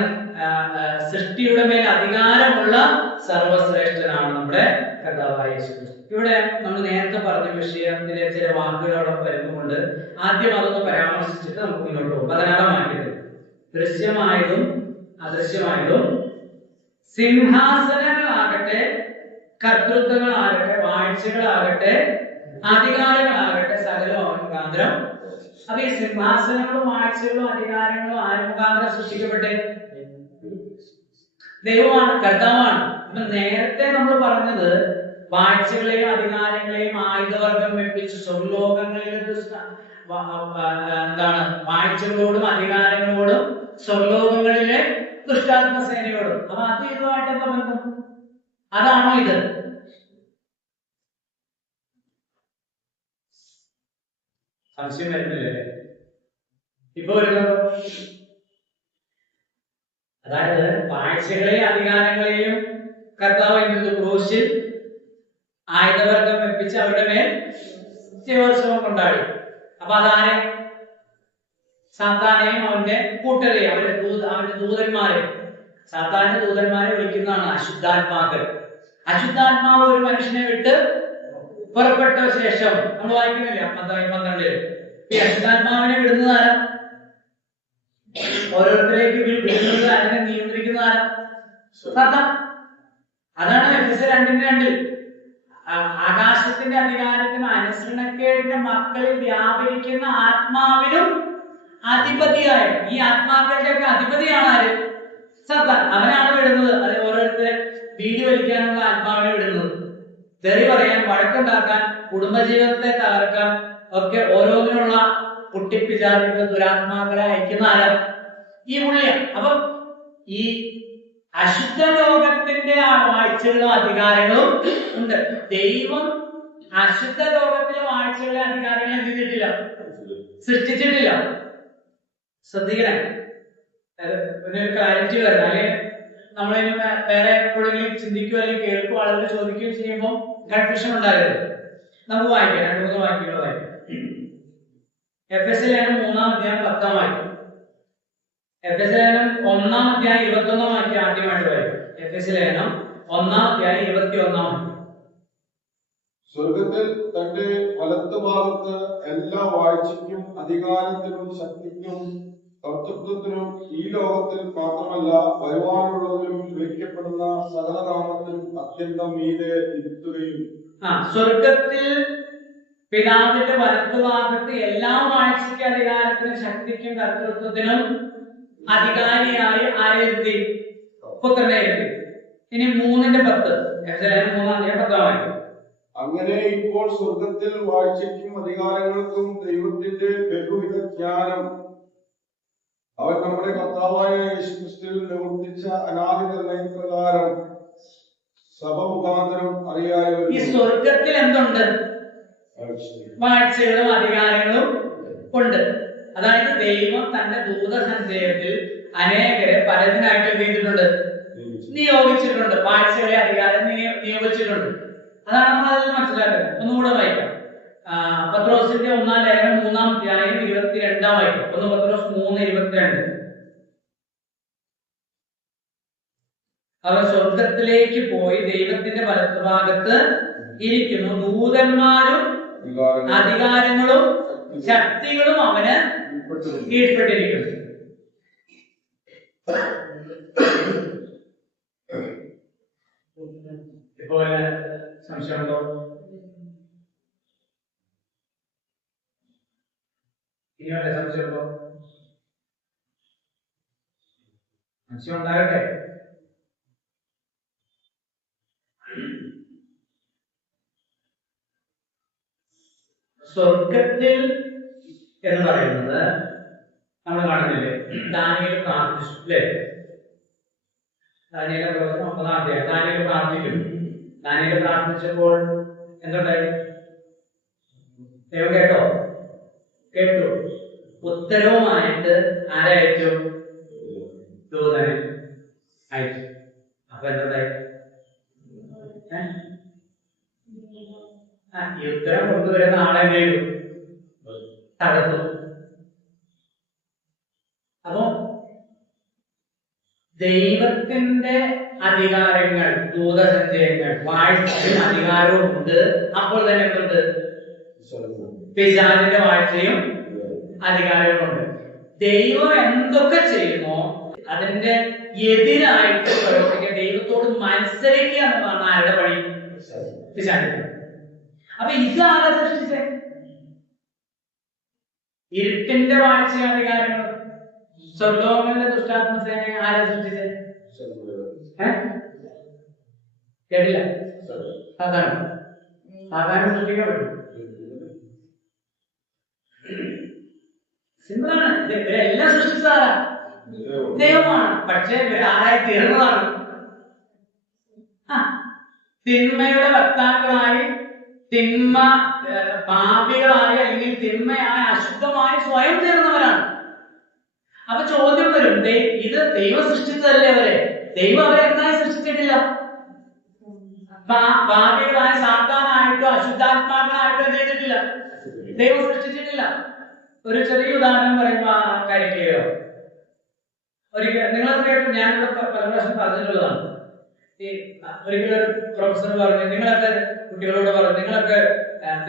സൃഷ്ടിയുടെ മേൽ അധികാരമുള്ള സർവശ്രേഷ്ഠനാണ് നമ്മുടെ കർത്താവായ യേശു ക്രിസ്തു. ഇവിടെ നമ്മൾ നേരത്തെ പറഞ്ഞ വിഷയത്തിലെ ചില വാക്കുകളോടൊപ്പം വരുന്നുകൊണ്ട് ആദ്യം അതൊന്ന് പരാമർശിച്ചിട്ട് നമുക്ക് മുന്നോട്ട് പോകും. 16-ാം വാക്യത്തിൽ ദൃശ്യമായതും അദൃശ്യമായതും സിംഹാസനങ്ങളാകട്ടെ കർത്തൃത്വങ്ങളാകട്ടെ വാഴ്ചകളാകട്ടെ അധികാരങ്ങളാകട്ടെ സകലവും അവൻ മുഖാന്തരം. അപ്പൊ ഈ സിംഹാസനങ്ങളും വാഴ്ചകളും അധികാരങ്ങളും ആര് മുഖാന്തരം സൃഷ്ടിക്കപ്പെട്ടെ? ദൈവമാണ്, കർത്താവാണ്. അപ്പൊ നേരത്തെ നമ്മൾ പറഞ്ഞത് വാഴ്ചകളെയും അധികാരങ്ങളെയും ആയുധവർഗം വെപ്പിച്ച് സ്വർലോകങ്ങളിൽ എന്താണ് വാഴ്ചകളോടും അധികാരങ്ങളോടും സ്വർലോകങ്ങളിലെ ദുഷ്ടാത്മസേനയോടും. അപ്പൊ അത് ഇതുമായിട്ട് എന്താ ബന്ധം? അതാണോ ഇത്? സംശയം വരുന്നില്ലേ ഇപ്പൊ വരുന്നത്? അതായത് വാഴ്ചകളെയും അധികാരങ്ങളെയും കർത്താവ് എന്ത് ക്രൂശിൽ ആയുധവർഗം വെപ്പിച്ച് അവരുടെ മേൽ ജയോത്സവം കൊണ്ടാടി. അപ്പൊ അതാരെ? സാത്താനെയും അവന്റെ കൂട്ടരെയും അവന്റെ ദൂതന്മാരെ. സാത്താന്റെ ദൂതന്മാരെ വിളിക്കുന്നതാണ് അശുദ്ധാത്മാക്കൾ. അശുദ്ധാത്മാവ് ഒരു മനുഷ്യനെ വിട്ട് പുറപ്പെട്ട ശേഷം നമ്മൾ വായിക്കുന്നില്ല 12 ഈ അശുദ്ധാത്മാവിനെ വിടുന്നത് ആരാ? ഓരോരുത്തരേക്ക് വിടുന്നത്, അതിനെ നിയന്ത്രിക്കുന്ന ആരാ? സാത്താൻ. അതാണ് എഫെസ്യർ 2:2 ആകാശത്തിന്റെ അധികാരത്തിന് അനുസരണക്കേടിന്റെ മക്കളിൽ വ്യാപരിക്കുന്ന ആത്മാവിനും അധിപതിയായ. ഈ ആത്മാക്കളുടെ ഒക്കെ അധിപതിയാണ് ആര്? സാത്താൻ. അവനാണ് വിടുന്നത്. അത് ഓരോരുത്തരെ വീടി വലിക്കാനുള്ള ആത്മാവിനെ വിടുന്നത്, തെറി പറയാൻ, വഴക്കുണ്ടാക്കാൻ, കുടുംബജീവിതത്തെ തകർക്കാൻ ഒക്കെ ഓരോന്നിനുള്ള കുട്ടിപ്പിചാരിക്കുന്ന ദുരാത്മാക്കളെ അയക്കുന്ന ആരാ? ഈ പുള്ളിയാണ്. അപ്പൊ ഈ അശുദ്ധ ലോകത്തിന്റെ ആ വാഴ്ചകളും അധികാരങ്ങളും ഉണ്ട്. ദൈവം അശുദ്ധ ലോകത്തിലെ വാഴ്ചകളെ അധികാരങ്ങളെ എന്ത് ചെയ്തിട്ടില്ല? സൃഷ്ടിച്ചിട്ടില്ല. ശ്രദ്ധിക്കണേ. പിന്നെ ഒരു ക്ലാരിറ്റി വരണം. അല്ലെങ്കിൽ നമ്മളിനി വേറെ എപ്പോഴെങ്കിലും ചിന്തിക്കുകയോ അല്ലെങ്കിൽ കേൾക്കുകയോ ആളുകൾ ചോദിക്കുകയോ ചെയ്യുമ്പോൾ കൺഫ്യൂഷൻ ഉണ്ടാകരുത്. നമുക്ക് വായിക്കാം, 2-3 വാക്യങ്ങൾ വായിക്കാം. എഫെസ്യർ 3-ാം വാക്യം. എഫെസ്യർ 1-ാം 21-ാം വാക്യം ആദ്യമായിട്ട് വായിക്കാം. എഫെസ്യർ 1-ാം 21-ാം വാക്യം. സ്വർഗത്തിൽ തന്റെ വലത്തുഭാഗത്ത് എല്ലാ വാഴ്ചയ്ക്കും അധികാരത്തിനും ശക്തിക്കും കർത്തൃത്വത്തിനും ഈ ലോകത്തിൽ മാത്രമല്ല വരുവാനുള്ളതിലും വിളിക്കപ്പെടുന്ന സകലനാമത്തിനും അത്യന്തം മീതെ ഇരുത്തുകയും. സ്വർഗത്തിൽ പിതാവിന്റെ വലത്തുഭാഗത്ത് എല്ലാ വാഴ്ചയ്ക്കും അധികാരത്തിനും ശക്തിക്കും കർത്തൃത്വത്തിനും അധികാരിയായി ആരെത്തി? പുത്രനെ ഇരുത്തി. ഇനി 3:10 3:10 അങ്ങനെ ഇപ്പോൾ സ്വർഗത്തിൽ വാഴ്ചയ്ക്കും അധികാരങ്ങൾക്കും ദൈവത്തിന്റെ ബഹുവിധ ജ്ഞാനം അവൻ നമ്മുടെ കർത്താവായ യേശുക്രിസ്തുവിൽ നിവർത്തിച്ച അനാദി നിർണയപ്രകാരം സഭ മുഖാന്തരം അറിയായ. ഈ സ്വർഗത്തിൽ എന്തുണ്ട്? വാഴ്ചകളും അധികാരങ്ങളും ഉണ്ട്. അതായത് ദൈവം തന്റെ ദൂതസഞ്ചയത്തിൽ അനേകരെ പലതിനായിട്ട് എന്ത് ചെയ്തിട്ടുണ്ട്? നിയോഗിച്ചിട്ടുണ്ട്. വാഴ്ചകളെ അധികാരം നിയോഗിച്ചിട്ടുണ്ട്. അതാണ് നമ്മൾ അതിൽ മനസ്സിലാക്കുന്നത്. ഒന്നുകൂടെ വായിക്കാം. പത്രോസിന്റെ 1-ാം ലേഖനം 3-ാം അധ്യായം 22-ാം വാക്യം. 1 പത്രോസ് 3:22. അവർ സ്വർഗത്തിലേക്ക് പോയി ദൈവത്തിന്റെ വലത്തുഭാഗത്ത് ഇരിക്കുന്നു. ദൂതന്മാരും അധികാരങ്ങളും ശക്തികളും അവന് കീഴ്പ്പെട്ടിരിക്കുന്നു. ഇപ്പോ സംശയമുണ്ടോ? ഇനി വല്ല സംശയമുണ്ടോ? സംശയം ഉണ്ടാകട്ടെ. സ്വർഗത്തിൽ എന്ന് പറയുന്നത് നമ്മൾ കാണുന്നില്ലേ? ദാനിയേൽ പ്രാർത്ഥിച്ചു അല്ലേ? ദാനിയേലിന്റെ പ്രവചനം 9-ാം അധ്യായം. ദാനിയേൽ പ്രാർത്ഥിക്കും. ദാനിയേൽ പ്രാർത്ഥിച്ചപ്പോൾ എന്തുണ്ടായി? ദൈവം കേട്ടോ? കേട്ടു. ഉത്തരവുമായിട്ട് ആരെ അയച്ചു? ദൂതനെ അയച്ചു. അപ്പൊ എന്തായി? ഈ ഉത്തരം കൊണ്ടുവരുന്ന ആളെ തകർത്തു. അപ്പൊ ദൈവത്തിന്റെ അധികാരങ്ങൾ, ദൂതസഞ്ചയങ്ങൾ, വാഴ്ചയും അധികാരവും ഉണ്ട്. അപ്പോൾ തന്നെ എന്തുണ്ട്? പിശാചിന്റെ വാഴ്ചയും അധികാരവും ഉണ്ട്. ദൈവം എന്തൊക്കെ ചെയ്യുമോ അതിന്റെ എതിരായിട്ട് പ്രവർത്തിക്കുക, ദൈവത്തോട് മത്സരിക്കുക എന്നതാണ് ആരുടെ പണി? പിശാചിന്റെ. അപ്പൊ ഇതാരെ സൃഷ്ടിച്ചേ? ഇരുട്ടിന്റെ വാഴ്ചയും അധികാരങ്ങളും. സ്വലോകങ്ങളിലെ ദുഷ്ടാത്മസേനയെ ആരെ സൃഷ്ടിച്ചേ? കേട്ടില്ല? സാധാരണ സൃഷ്ടിക്കപ്പെട്ടു. സിമ്പിളാണ്. ഇവരെല്ലാം സൃഷ്ടിച്ചതാരാ? ദൈവമാണ്. പക്ഷെ ഇവർ ആരായി തീർന്നതാണ്? തിന്മയുടെ വക്താക്കളായി, തിന്മ പാപികളായി, അല്ലെങ്കിൽ തിന്മയായി, അശുദ്ധമായി സ്വയം ചേർന്നവരാണ്. അപ്പൊ ചോദ്യം വരും, ഇത് ദൈവം സൃഷ്ടിച്ചതല്ലേ അവരെ? ദൈവം അവരെ എന്തായി സൃഷ്ടിച്ചിട്ടില്ല? പാപികളായ സാത്താനായിട്ടോ അശുദ്ധാത്മാക്കളായിട്ടോ ചെയ്തിട്ടില്ല. ദൈവം സൃഷ്ടിച്ചിട്ടില്ല. ഒരു ചെറിയ ഉദാഹരണം പറയുമ്പോ ആ കാര്യം ക്ലിയർ ആവും. ഒരിക്കൽ നിങ്ങളത് കേട്ടു, ഞാനിവിടെ പല പ്രാവശ്യം പറഞ്ഞിട്ടുള്ളതാണ്. ഒരിക്കലും പ്രൊഫസർ പറഞ്ഞു, നിങ്ങളൊക്കെ കുട്ടികളോട് പറഞ്ഞു, നിങ്ങളൊക്കെ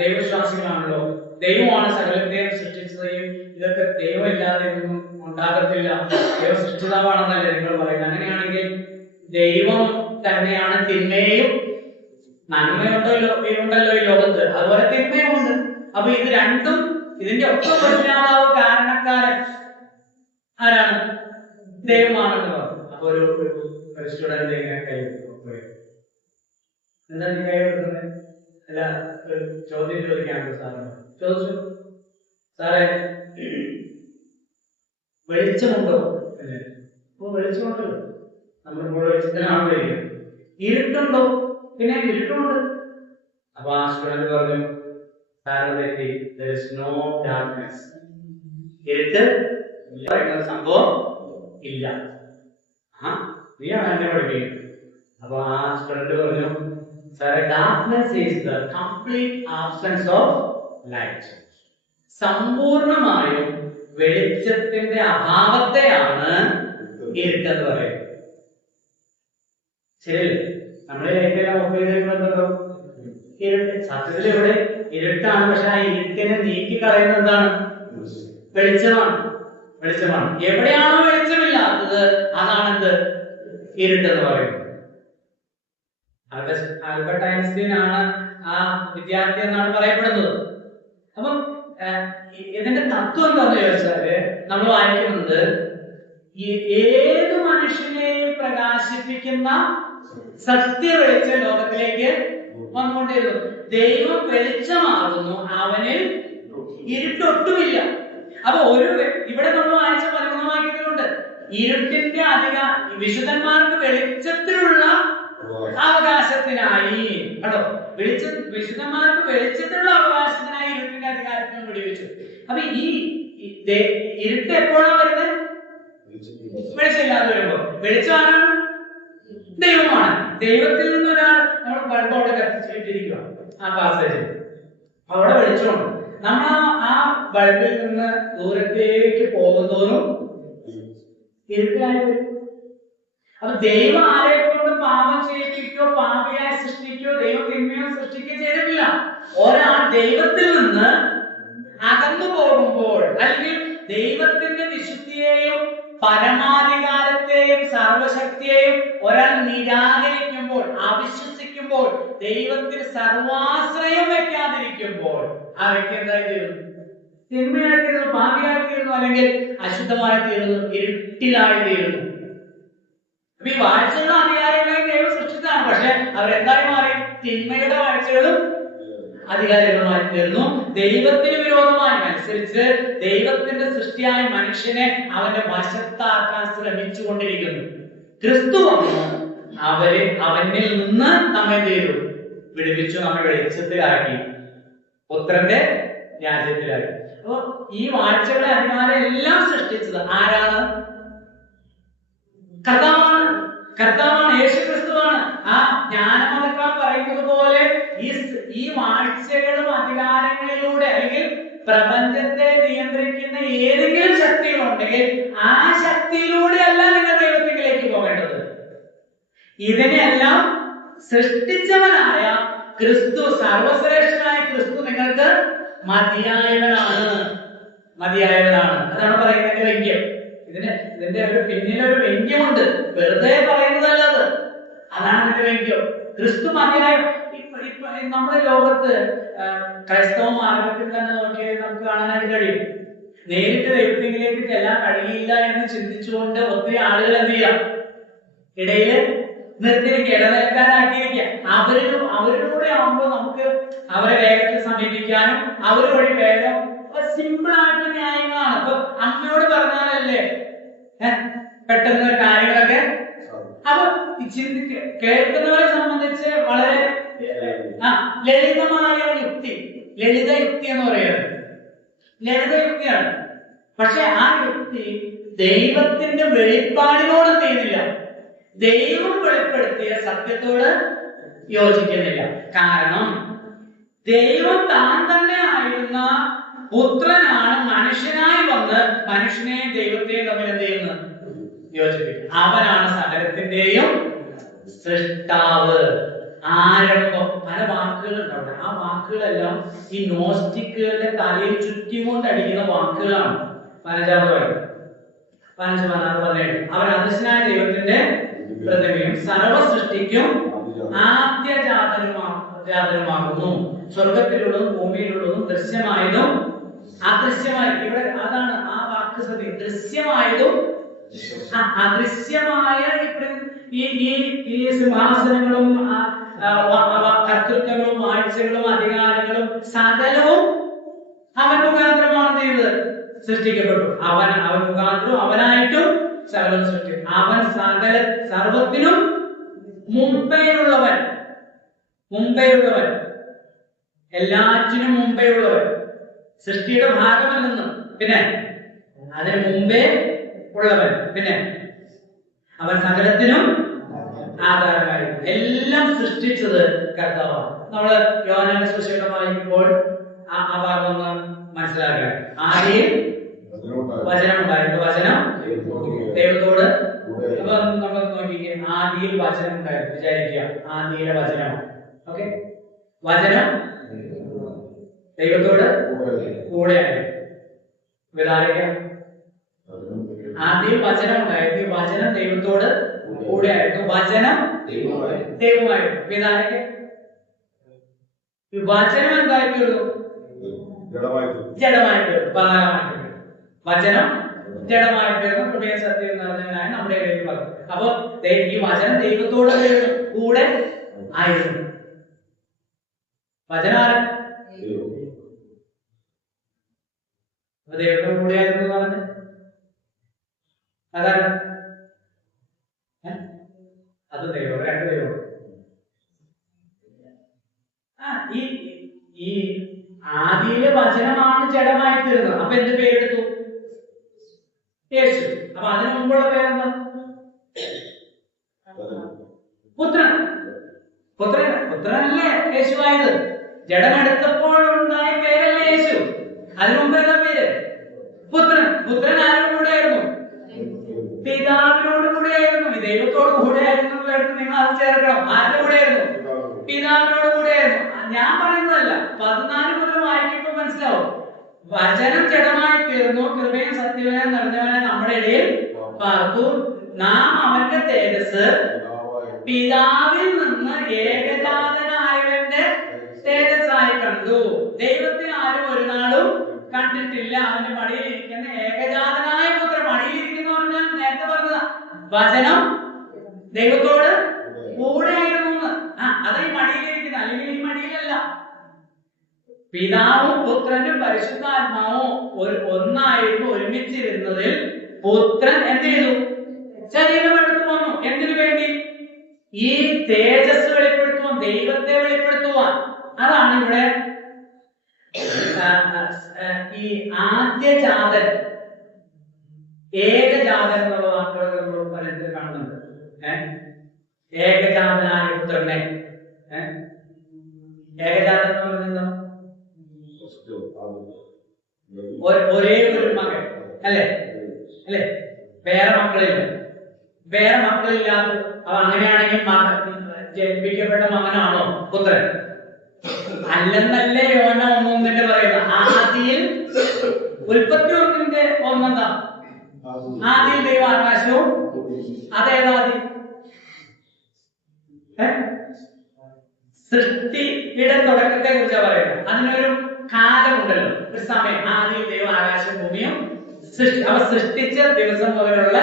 ദൈവവിശ്വാസികളാണല്ലോ, ദൈവമാണ് സകലത്തെയും സൃഷ്ടിച്ചതെയും ഇതൊക്കെ ദൈവമില്ലാതെ ഒന്നും ഉണ്ടാകത്തില്ല, ദൈവം സൃഷ്ടിതാവാണെന്നല്ലേ നിങ്ങൾ പറയുന്നത്. അങ്ങനെയാണെങ്കിൽ ദൈവം തന്നെയാണ് തിന്മയും നന്മയുണ്ടല്ലോ ഈ ലോകത്ത്, അതുപോലെ തിന്മയും ഉണ്ട്. അപ്പൊ ഇത് രണ്ടും, ഇതിന്റെ ഒക്കെ പരിജ്ഞാതാവ്, കാരണക്കാരൻ ആരാണ്? ദൈവമാണെന്ന് പറഞ്ഞു. അപ്പൊ ഒരു സ്റ്റുഡന്റ് ഇങ്ങനെ കൈ എന്താ നീ കൈ കൊടുക്കുന്നത്? അല്ല, ചോദ്യം ചോദിക്കാനുണ്ട് സാറിന്. ചോദിച്ചു, സാറേ വെളിച്ചമുണ്ടോ? അപ്പൊ വെളിച്ചമുണ്ടല്ലോ, നമ്മളിപ്പോൾ വെളിച്ചത്തിനാണല്ലോ ഇരിക്കുന്നത്. ഇരുട്ടുണ്ടോ? പിന്നെ ഇരുട്ടുമുണ്ട്. അപ്പൊ ആ സ്റ്റുഡന്റ് പറഞ്ഞു, സാറേ there is no darkness. ഇരുട്ട് പറയുന്ന സംഭവം ഇല്ല. നീയാണ് എന്നെ പഠിപ്പിക്കുന്നത്. അപ്പൊ ആ സ്റ്റുഡന്റ് പറഞ്ഞു, സാറേ darkness is the complete absence of light. സമ്പൂർണമായും വെളിച്ചത്തിന്റെ അഭാവത്തെയാണ് ഇരുട്ടെന്ന് പറയുന്നത്. ശരിയല്ലേ? നമ്മളെ ലൈറ്റെല്ലാം ഓഫ് ചെയ്ത് കഴിയുമ്പോഴോ ഇരുട്ട്. സത്യത്തിൽ ഇവിടെ ഇരുട്ടാണ്, പക്ഷെ ആ ഇരുട്ടിനെ നീക്കി കളയുന്നത് എന്താണ്? വെളിച്ചമാണ്. വെളിച്ചമാണ്. എവിടെയാണോ വെളിച്ചമില്ലാത്തത് അതാണെന്ത്? ഇരുട്ടെന്ന് പറയുന്നത്. ആൽബർട്ട് ഐൻസ്റ്റീൻ ആണ് ആ വിദ്യാർത്ഥി എന്നാണ് പറയപ്പെടുന്നത്. അപ്പം ഇതിന്റെ തത്വം എന്താന്ന് ചോദിച്ചാല്, നമ്മൾ വായിക്കുന്നത് ഏത് മനുഷ്യനെയും പ്രകാശിപ്പിക്കുന്ന സത്യ വെളിച്ചം ലോകത്തിലേക്ക് വന്നുകൊണ്ടിരുന്നു. ദൈവം വെളിച്ചമാകുന്നു, അവനിൽ ഇരുട്ടൊട്ടുമില്ല. അപ്പൊ ഇവിടെ നമ്മൾ വായിച്ച 13 വാക്യങ്ങളുണ്ട്. ഇരുട്ടിന്റെ വിശുദ്ധന്മാർക്ക് വെളിച്ചത്തിലുള്ള അവകാശത്തിനായി, കേട്ടോ, വിശുദ്ധന്മാർക്ക് വെളിച്ചത്തിലുള്ള അവകാശത്തിനായി ഇരുട്ടിന്റെ അധികാരത്തിന് വെടിവെച്ചു. അപ്പൊ ഈ ഇരുട്ട് എപ്പോഴാണ് വരുന്നത്? വെളിച്ചമില്ലാതെ വരുമ്പോ. വെളിച്ചം ആരാണ്? ദൈവമാണ്. ദൈവത്തിൽ നിന്ന് ഒരാൾ, നമ്മൾ ബൾബ് അവിടെ കത്തിച്ചിട്ടിരിക്കുക ആ പാസേജിൽ, അവിടെ വെളിച്ചമുണ്ട്. നമ്മൾ ആ ബൾബിൽ നിന്ന് ദൂരത്തേക്ക് പോകുന്നതോറും ഇരുട്ടിലായി വരും. അപ്പൊ ദൈവം ആരെ കൊണ്ട് പാപം ചെയ്യിപ്പിക്കോ, പാപിയായി സൃഷ്ടിക്കോ, ദൈവം തിന്മയോ സൃഷ്ടിക്കുകയോ ചെയ്തിട്ടില്ല. ഒരാൾ ദൈവത്തിൽ നിന്ന് അകന്നു പോകുമ്പോൾ, അല്ലെങ്കിൽ ദൈവത്തിന്റെ വിശുദ്ധിയെയും പരമാധികാരത്തെയും സർവശക്തിയെയും ഒരാൾ നിരാകരിക്കുമ്പോൾ, അവിശ്വസിക്കുമ്പോൾ, ദൈവത്തിൽ സർവാശ്രയം വെക്കാതിരിക്കുമ്പോൾ ആ വ്യക്തി എന്തായി തീരുന്നു? തിന്മയായി തീരുന്നു, പാപിയായി തീരുന്നു, അല്ലെങ്കിൽ അശുദ്ധമായി തീരുന്നു, ഇരുട്ടിലായി തീരുന്നു. അപ്പൊ ഈ വാഴ്ചകളും അധികാരങ്ങളെയും ദൈവം സൃഷ്ടിച്ചതാണ്. പക്ഷെ അവരെന്തായി മാറി? തിന്മയുടെ വാഴ്ചകളും അധികാരികളുമായി തീർന്നു. ദൈവത്തിന് വിരോധമായി മത്സരിച്ച് ദൈവത്തിന്റെ സൃഷ്ടിയായ മനുഷ്യനെ അവന്റെ വശത്താക്കാൻ ശ്രമിച്ചു കൊണ്ടിരിക്കുന്നു. ക്രിസ്തു വന്നു അവനിൽ നിന്ന് നമ്മെ വിടുവിച്ചു, നമ്മെ വെളിച്ചത്തിലാക്കി. പുത്രന്റെ രാജ്യത്തിലായി. അപ്പൊ ഈ വാഴ്ചകളെ അധികാരം എല്ലാം സൃഷ്ടിച്ചത് ആരാണ്? കർത്താവാണ്. കർത്താവാണ്, യേശുക്രിസ്തുവാണ്. ആ ജ്ഞാനമതക്കാർ പറയുന്നത് പോലെ ഈ വാഴ്ചകളും അധികാരങ്ങളിലൂടെ അല്ലെങ്കിൽ പ്രപഞ്ചത്തെ നിയന്ത്രിക്കുന്ന ഏതെങ്കിലും ശക്തികളുണ്ടെങ്കിൽ ആ ശക്തിയിലൂടെയല്ല നിങ്ങൾ ദൈവത്തിലേക്ക് പോകേണ്ടത്. ഇതിനെല്ലാം സൃഷ്ടിച്ചവനായ ക്രിസ്തു, സർവശ്രേഷ്ഠനായ ക്രിസ്തു നിങ്ങൾക്ക് മതിയായവനാണ്. മതിയായവനാണ്, അതാണ് പറയുന്നതിന്റെ വ്യംഗ്യം. ഇതിന്റെ ഒരു പിന്നിലൊരു വ്യംഗ്യമുണ്ട്, വെറുതെ പറയുന്നതല്ല അത്. അതാണ് ഇതിന്റെ വ്യംഗ്യം. ക്രിസ്തു മതിയായ. നമ്മുടെ ലോകത്ത് ക്രൈസ്തവ മാർഗത്തിൽ തന്നെ നോക്കിയാൽ നമുക്ക് കാണാനായിട്ട് കഴിയും, നേരിട്ട് ദൈവത്തിലേക്ക് ചെല്ലാൻ കഴിയില്ല എന്ന് ചിന്തിച്ചുകൊണ്ട് ഒത്തിരി ആളുകൾ എന്ത് ചെയ്യാം, ഇടയില് നിർത്തിയിരിക്കുക, ഇടനിൽക്കാനാക്കിയിരിക്കുക. അവരിലൂടെ ആവുമ്പോൾ നമുക്ക് അവരെ വേഗത്തിൽ സമീപിക്കാനും അവർ വഴി വേഗം സിമ്പിൾ ആയിട്ടുള്ള ന്യായങ്ങളാണ്. അപ്പൊ അമ്മയോട് പറഞ്ഞാലല്ലേ പെട്ടെന്ന് കാര്യങ്ങളൊക്കെ. അപ്പൊ കേൾക്കുന്നവരെ സംബന്ധിച്ച് വളരെ ലളിതമായ യുക്തി, ലളിത യുക്തി എന്ന് പറയുന്നത് ലളിത യുക്തിയാണ്. പക്ഷെ ആ യുക്തി ദൈവത്തിന്റെ വെളിപ്പാടിനോട് ചെയ്യുന്നില്ല, ദൈവം വെളിപ്പെടുത്തിയ സത്യത്തോട് യോജിക്കുന്നില്ല. കാരണം ദൈവം താൻ തന്നെ ആയിരുന്ന പുത്രനാണ് മനുഷ്യനായി വന്ന് മനുഷ്യനെയും ദൈവത്തെയും തമ്മിൽ എന്ത് ചെയ്യുന്നത്? യോജിപ്പിക്കും. അവനാണ് സകലത്തിന്റെയും സൃഷ്ടാവ്. ആരംഭം. പല വാക്കുകളുണ്ട് അവിടെ. ആ വാക്കുകളെല്ലാം ഈ നോസ്റ്റിക്കുകളുടെ തലയിൽ ചുറ്റിക്കൊണ്ട് അടിക്കുന്ന വാക്കുകളാണ്. 15:17 അവൻ അദൃശ്യനായ ദൈവത്തിന്റെ പ്രതിമയും സർവ സൃഷ്ടിക്കും ആദ്യജാതനുമാകുന്നു. സ്വർഗത്തിലുള്ളതും ഭൂമിയിലുള്ളതും ദൃശ്യമായതും അദൃശ്യമായതും. ഇവിടെ അതാണ് ആ വാക്ക് ശ്രദ്ധ. ദൃശ്യമായതും അദൃശ്യമായ ഈ സിംഹാസനങ്ങളും കർത്തൃത്വങ്ങളും വാഴ്ചകളും അധികാരങ്ങളും സകലവും അവൻ മുഖാന്തരമാണ് ചെയ്തത്, സൃഷ്ടിക്കപ്പെട്ടു. അവൻ മുഖാന്തരം അവനായിട്ടും സകലം സൃഷ്ടിക്കും. അവൻ സർവത്തിനും മുമ്പേയുള്ളവൻ, എല്ലാറ്റിനും മുമ്പേയുള്ളവൻ, സൃഷ്ടിയുടെ ഭാഗമല്ലെന്ന്. പിന്നെ അതിന് മുമ്പേ ഉള്ളവൻ. പിന്നെ അവൻ സകലത്തിനും ആധാരമായി. എല്ലാം സൃഷ്ടിച്ചത് കർത്താവാണ്. നമ്മള് യോഹന്നാന്റെ സുവിശേഷം വായിക്കുമ്പോൾ ആ ഭാഗം ഒന്ന് മനസ്സിലാക്കുക. ആദ്യം വചനം ഉണ്ടായിരുന്നു, വചനം ദൈവത്തോട്. അപ്പൊ നമ്മൾ നോക്കിക്കേ, ആദിയിൽ വചനം ഉണ്ടായിരുന്നു. വിചാരിക്കുക, ആദിയിലെ വചനമാണ്. ഓക്കെ, വചനം ദൈവത്തോട് കൂടെയായിരുന്നു. വിധാരിക്കാം, ആദ്യം വചനം ഉണ്ടായിരുന്നു, വചനം ദൈവത്തോട് കൂടെയായിരുന്നു, വചനം ദൈവമായിരുന്നു. വിധാരിക്കാം, വചനം എന്തായിത്തീർന്നു? ജഡമായിത്തീർന്നു. വചനം ജഡമായിത്തീർന്നു. ഹൃദയ സത്യം നിറഞ്ഞവനായ നമ്മുടെ ഇടയിൽ പറഞ്ഞു. അപ്പൊ ഈ വചനം ദൈവത്തോട് കൂടെ ആയിരുന്നു. വചനം ആരാ? ദൈവത്തോട് കൂടെ ആയിരുന്നു എന്ന് പറഞ്ഞത് അതാണ്. അത് ദൈവം, രണ്ട് ദൈവം. ഈ ആദിയിലെ വചനമാണ് ജഡമായി തീർന്നത്. അപ്പൊ എന്ത് പേരെടുത്തു? യേശു. അപ്പൊ അതിനു മുമ്പുള്ള പേരെന്താ? പുത്രൻ. പുത്രനല്ലേ യേശുവായത്? ജഡമെടുത്തപ്പോൾ ഉണ്ടായ പേരല്ലേ യേശു? അതിനു മുമ്പ് ഏതാ പേര്? പുത്രൻ. പുത്രൻ ആരോട് കൂടെയായിരുന്നു? പിതാവിനോട് കൂടെയായിരുന്നു. ദൈവത്തോട് കൂടെയായിരുന്നു എടുത്ത് നിങ്ങൾ അത് ചേർക്കണം. ആരുടെ കൂടെയായിരുന്നു? പിതാവിനോട് കൂടെയായിരുന്നു. ഞാൻ പറയുന്നതല്ല, 14 മുതൽ വായിക്കുമ്പോൾ മനസ്സിലാവും. വചനം ജഡമായി തീർന്നു, കൃപയും സത്യവും നിറഞ്ഞവനായി നമ്മുടെ ഇടയിൽ പാർത്തു. നാം അവന്റെ തേജസ് പിതാവിൽ നിന്ന് ഏകജാതനായവന്റെ തേജസ്സായി കണ്ടു. ദൈവത്തെ ആരും ഒരു നാളും കണ്ടിട്ടില്ല. അവന്റെ മടിയിലിരിക്കുന്ന ഏകജാതനായ പുത്രൻ. മടിയിലിരിക്കുന്ന പറഞ്ഞാൽ നേരത്തെ പറഞ്ഞതാ, വചനം ദൈവത്തോട് കൂടെ ആയിരുന്നു. അത് ഈ മടിയിലിരിക്കുന്ന, അല്ലെങ്കിൽ ഈ മടിയിലല്ല. പിതാവും പുത്രനും പരിശുദ്ധാത്മാവും ഒന്നായിരുന്നു. ഒരുമിച്ചിരുന്നതിൽ പുത്രൻ എന്ത് ചെയ്തു? ശരീരം എടുത്തു വന്നു. എന്തിനു വേണ്ടി? ഈ തേജസ് വെളിപ്പെടുത്തുവാൻ, ദൈവത്തെ വെളിപ്പെടുത്തുവാൻ. അതാണ് ഇവിടെ ഈ ആദ്യജാതൻ, ഏകജാതൻ എന്നുള്ള വാക്കുകൾ നമ്മൾ പലരും കാണുന്നുണ്ട്. ഏകജാതനായ പുത്രനെ, ഏകജാതൻ എന്ന് പറയുന്നത് ഒരേ ഒരു മകൻ അല്ലേ? അല്ലേ? വേറെ മക്കളില്ല. വേറെ മക്കളില്ലാത്ത അങ്ങനെയാണെങ്കിൽ ജനിപ്പിക്കപ്പെട്ട മകനാണോ പുത്രൻ? അല്ലെന്നല്ലേ യോഹന്ന 1:1 പറയുന്നത്. ആദിയിൽ ഉൽപ്പത്തി 1:1 ആദിയിൽ ദൈവം ആകാശവും, അതേതാദ്യം സൃഷ്ടിയുടെ തുടക്കത്തെ കുറിച്ചാണ് പറയുന്നത്. അതിനൊരു കാലമുണ്ടല്ലോ, ഒരു സമയം. ആദിയിൽ ദൈവം ആകാശവും ഭൂമിയും അവ സൃഷ്ടിച്ച ദിവസം മുതലുള്ള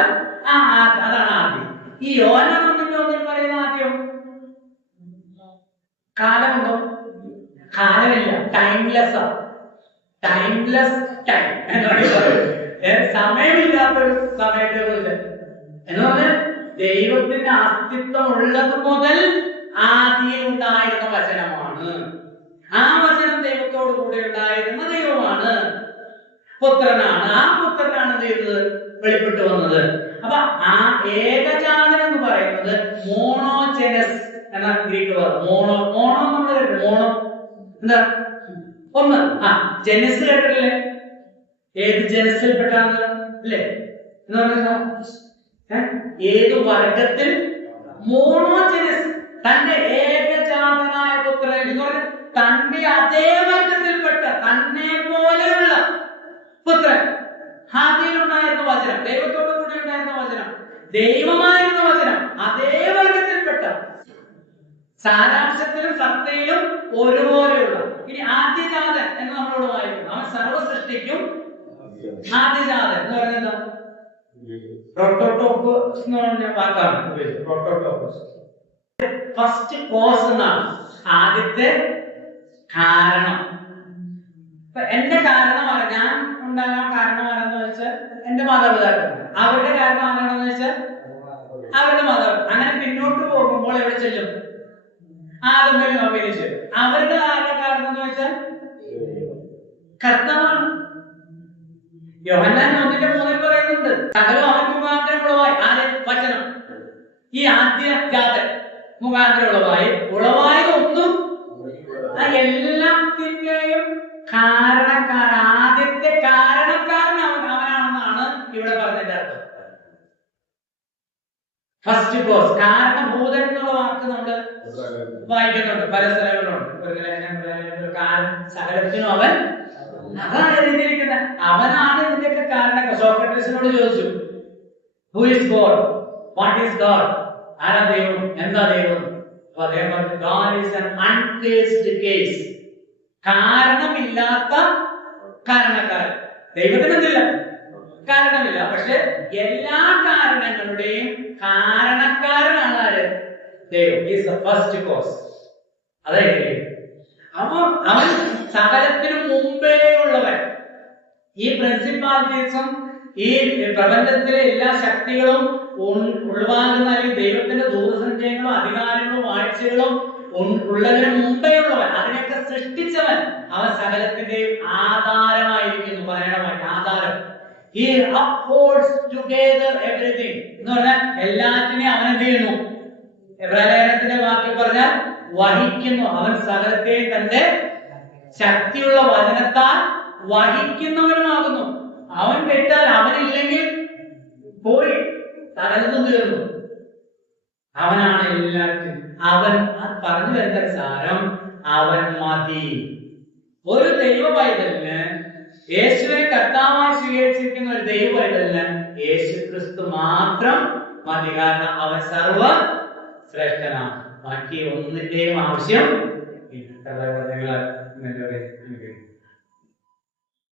അതാണ് ആദ്യം. ഈ യോഹന്ന 1:1 പറയുന്ന ആദ്യം കാലമുണ്ടോ? കാലമില്ല. ടൈംലെസ് ടൈംലെസ് ടൈം എന്നാണ് പറയുന്നത്. സമയമില്ലാത്തൊരു സമയത്തെ കുറിച്ച് എന്ന് പറഞ്ഞാൽ ദൈവത്തിന്റെ അസ്തിത്വം ഉള്ളത് മുതൽ ആദിയിൽ ഉണ്ടായിരുന്ന വചനമാണ്. ആ വചനം ദൈവത്തോടു കൂടെ ഉണ്ടായിരുന്ന ദൈവമാണ്, പുത്രനാണ്. ആ പുത്രനാണ് ചെയ്തത്, വെളിപ്പെട്ടു വന്നത്. അപ്പൊ ആ ഏകജാതൻ എന്ന് പറയുന്നത് മോണോജെനസ് എന്ന ഗ്രീക്ക് വാക്ക്. മോണോ നമ്മൾ കേട്ടു. മോണോ എന്താ? ഒന്ന്. ജെനസ് കേട്ടിട്ടില്ലേ? ഏത് ജനസിൽപ്പെട്ടാണ് അല്ലേ എന്ന് പറഞ്ഞാൽ ഏത് വർഗത്തിൽ? മോണോജെനസ്, തന്റെ ഏകജാതനായ പുത്രൻ എന്ന് പറഞ്ഞാൽ തന്റെ അതേ വർഗത്തിൽപ്പെട്ട തന്നെ പോലെയുള്ള പുത്രൻ. ആദിയിലുണ്ടായിരുന്ന വചനം, ദൈവത്തോടു കൂടി ഉണ്ടായിരുന്ന വചനം, ദൈവമായിരുന്ന വചനം, അതേ വർഗത്തിൽപ്പെട്ട, സാരാംശത്തിലും സത്തയിലും ഒരുപോലെയുള്ള. ഇനി ആദ്യജാതൻ എന്ന് നമ്മളോട് വായിക്കുന്നു. അവൻ സർവ്വ സൃഷ്ടിക്കും ആദ്യജാതൻ എന്ന് പറയുന്നത് എന്താ? പ്രോട്ടോടോക്കോസ് എന്ന് പറഞ്ഞ വാക്കാണ് ഉപയോഗിച്ചത്. പ്രോട്ടോടോക്കോസ് ഫസ്റ്റ് കോസ് എന്നാണ്, ആദ്യത്തെ കാരണം. എന്റെ കാരണമാണ്, ഞാൻ ഉണ്ടാകാൻ കാരണമാണെന്ന് വെച്ചാൽ എന്റെ മാതാപിതാക്കൾ. അവരുടെ കാരണം ആരാണെന്ന് വെച്ചാൽ അവരുടെ മാതാപിതാക്കൾ. അങ്ങനെ പിന്നോട്ട് പോകുമ്പോൾ എവിടെ ചെല്ലും? ആദമിലും ഹവ്വയിലും ചെല്ലും. അവരുടെ ആരുടെ കാരണം എന്ന് വെച്ചാൽ കർത്താവാണ്. യോഹന്നാൻ 1:3 പറയുന്നുണ്ട്, സകലം അവൻ മുഖാന്തരം ഉളവായി. ആരെ? വചനം. ഈ ആദ്യജാതൻ മുഖാന്തരം ഉളവായതൊന്നും എല്ലാത്തിന്റെയും കാരണക്കാരൻ, ആദ്യത്തെ കാരണക്കാരൻ അവനാണെന്നാണ് ഇവിടെ പറഞ്ഞതിന്റെ അർത്ഥം. ഫസ്റ്റ് കോസ്, കാരണഭൂതൻ എന്നുള്ള വാക്ക് നമ്മൾ വായിക്കുന്നുണ്ട് പല സ്ഥലങ്ങളിലുണ്ട്. സകലത്തിനും അവൻ, അതാണ് എഴുതിയിരിക്കുന്നത്. അവനാണ് ഇതിന്റെയൊക്കെ കാരണക്കാരൻ. സോക്രട്ടീസിനോട് ചോദിച്ചു, who is God, what is God, ആരാ ദൈവം, എന്താ ദൈവം? അപ്പൊ അദ്ദേഹം പറഞ്ഞു, God is an uncased case. കാരണമില്ലാത്ത കാരണക്കാരൻ. ദൈവത്തിന് എന്തില്ല? കാരണമില്ല. പക്ഷെ എല്ലാ കാരണങ്ങളുടെയും കാരണക്കാരനാണ് ആര്? ദൈവം. He is the first cause. അതായത് അവൻ സകലത്തിനു മുമ്പേ ഉള്ളവൻ. ഈ പ്രിൻസിപ്പാലിറ്റീസും ഈ പ്രപഞ്ചത്തിലെ എല്ലാ ശക്തികളും ഉൾവാങ്ങുന്ന അല്ലെങ്കിൽ ദൈവത്തിന്റെ ദൂരസഞ്ചയങ്ങളും അധികാരങ്ങളും വാഴ്ചകളും ഉള്ളതിന് മുമ്പേ ഉള്ളവൻ, അതിനെയൊക്കെ സൃഷ്ടിച്ചവൻ. അവൻ സകലത്തിന്റെയും ആധാരമായിരിക്കുന്നു. പറയണമായിട്ട് ആധാരം. He upholds together everything എന്ന് പറഞ്ഞാൽ എല്ലാറ്റിനെയും അവൻ എന്ത് ചെയ്യുന്നു? എബ്രായലേഖനത്തിന്റെ വാക്കിൽ പറഞ്ഞാൽ വഹിക്കുന്നു. അവൻ സകലത്തെയും തന്റെ ശക്തിയുള്ള വചനത്താൽ വഹിക്കുന്നവനുമാകുന്നു. അവൻ വിട്ടാൽ, അവനില്ലെങ്കിൽ പോയി, സകലത്തും തീർന്നു. അവനാണ് എല്ലാത്തിനും. അവൻ പറഞ്ഞു വരുന്ന സാരം, അവൻ മതി. ഒരു ദൈവ പൈതലിന്, യേശുവിനെ കർത്താവായി സ്വീകരിച്ചിരിക്കുന്ന ഒരു ദൈവ പൈതലിന് യേശു ക്രിസ്തു മാത്രം മതി. കാരണം അവൻ സർവ ശ്രേഷ്ഠനാണ്. ബാക്കി ഒന്നിന്റെയും ആവശ്യം ഇല്ല.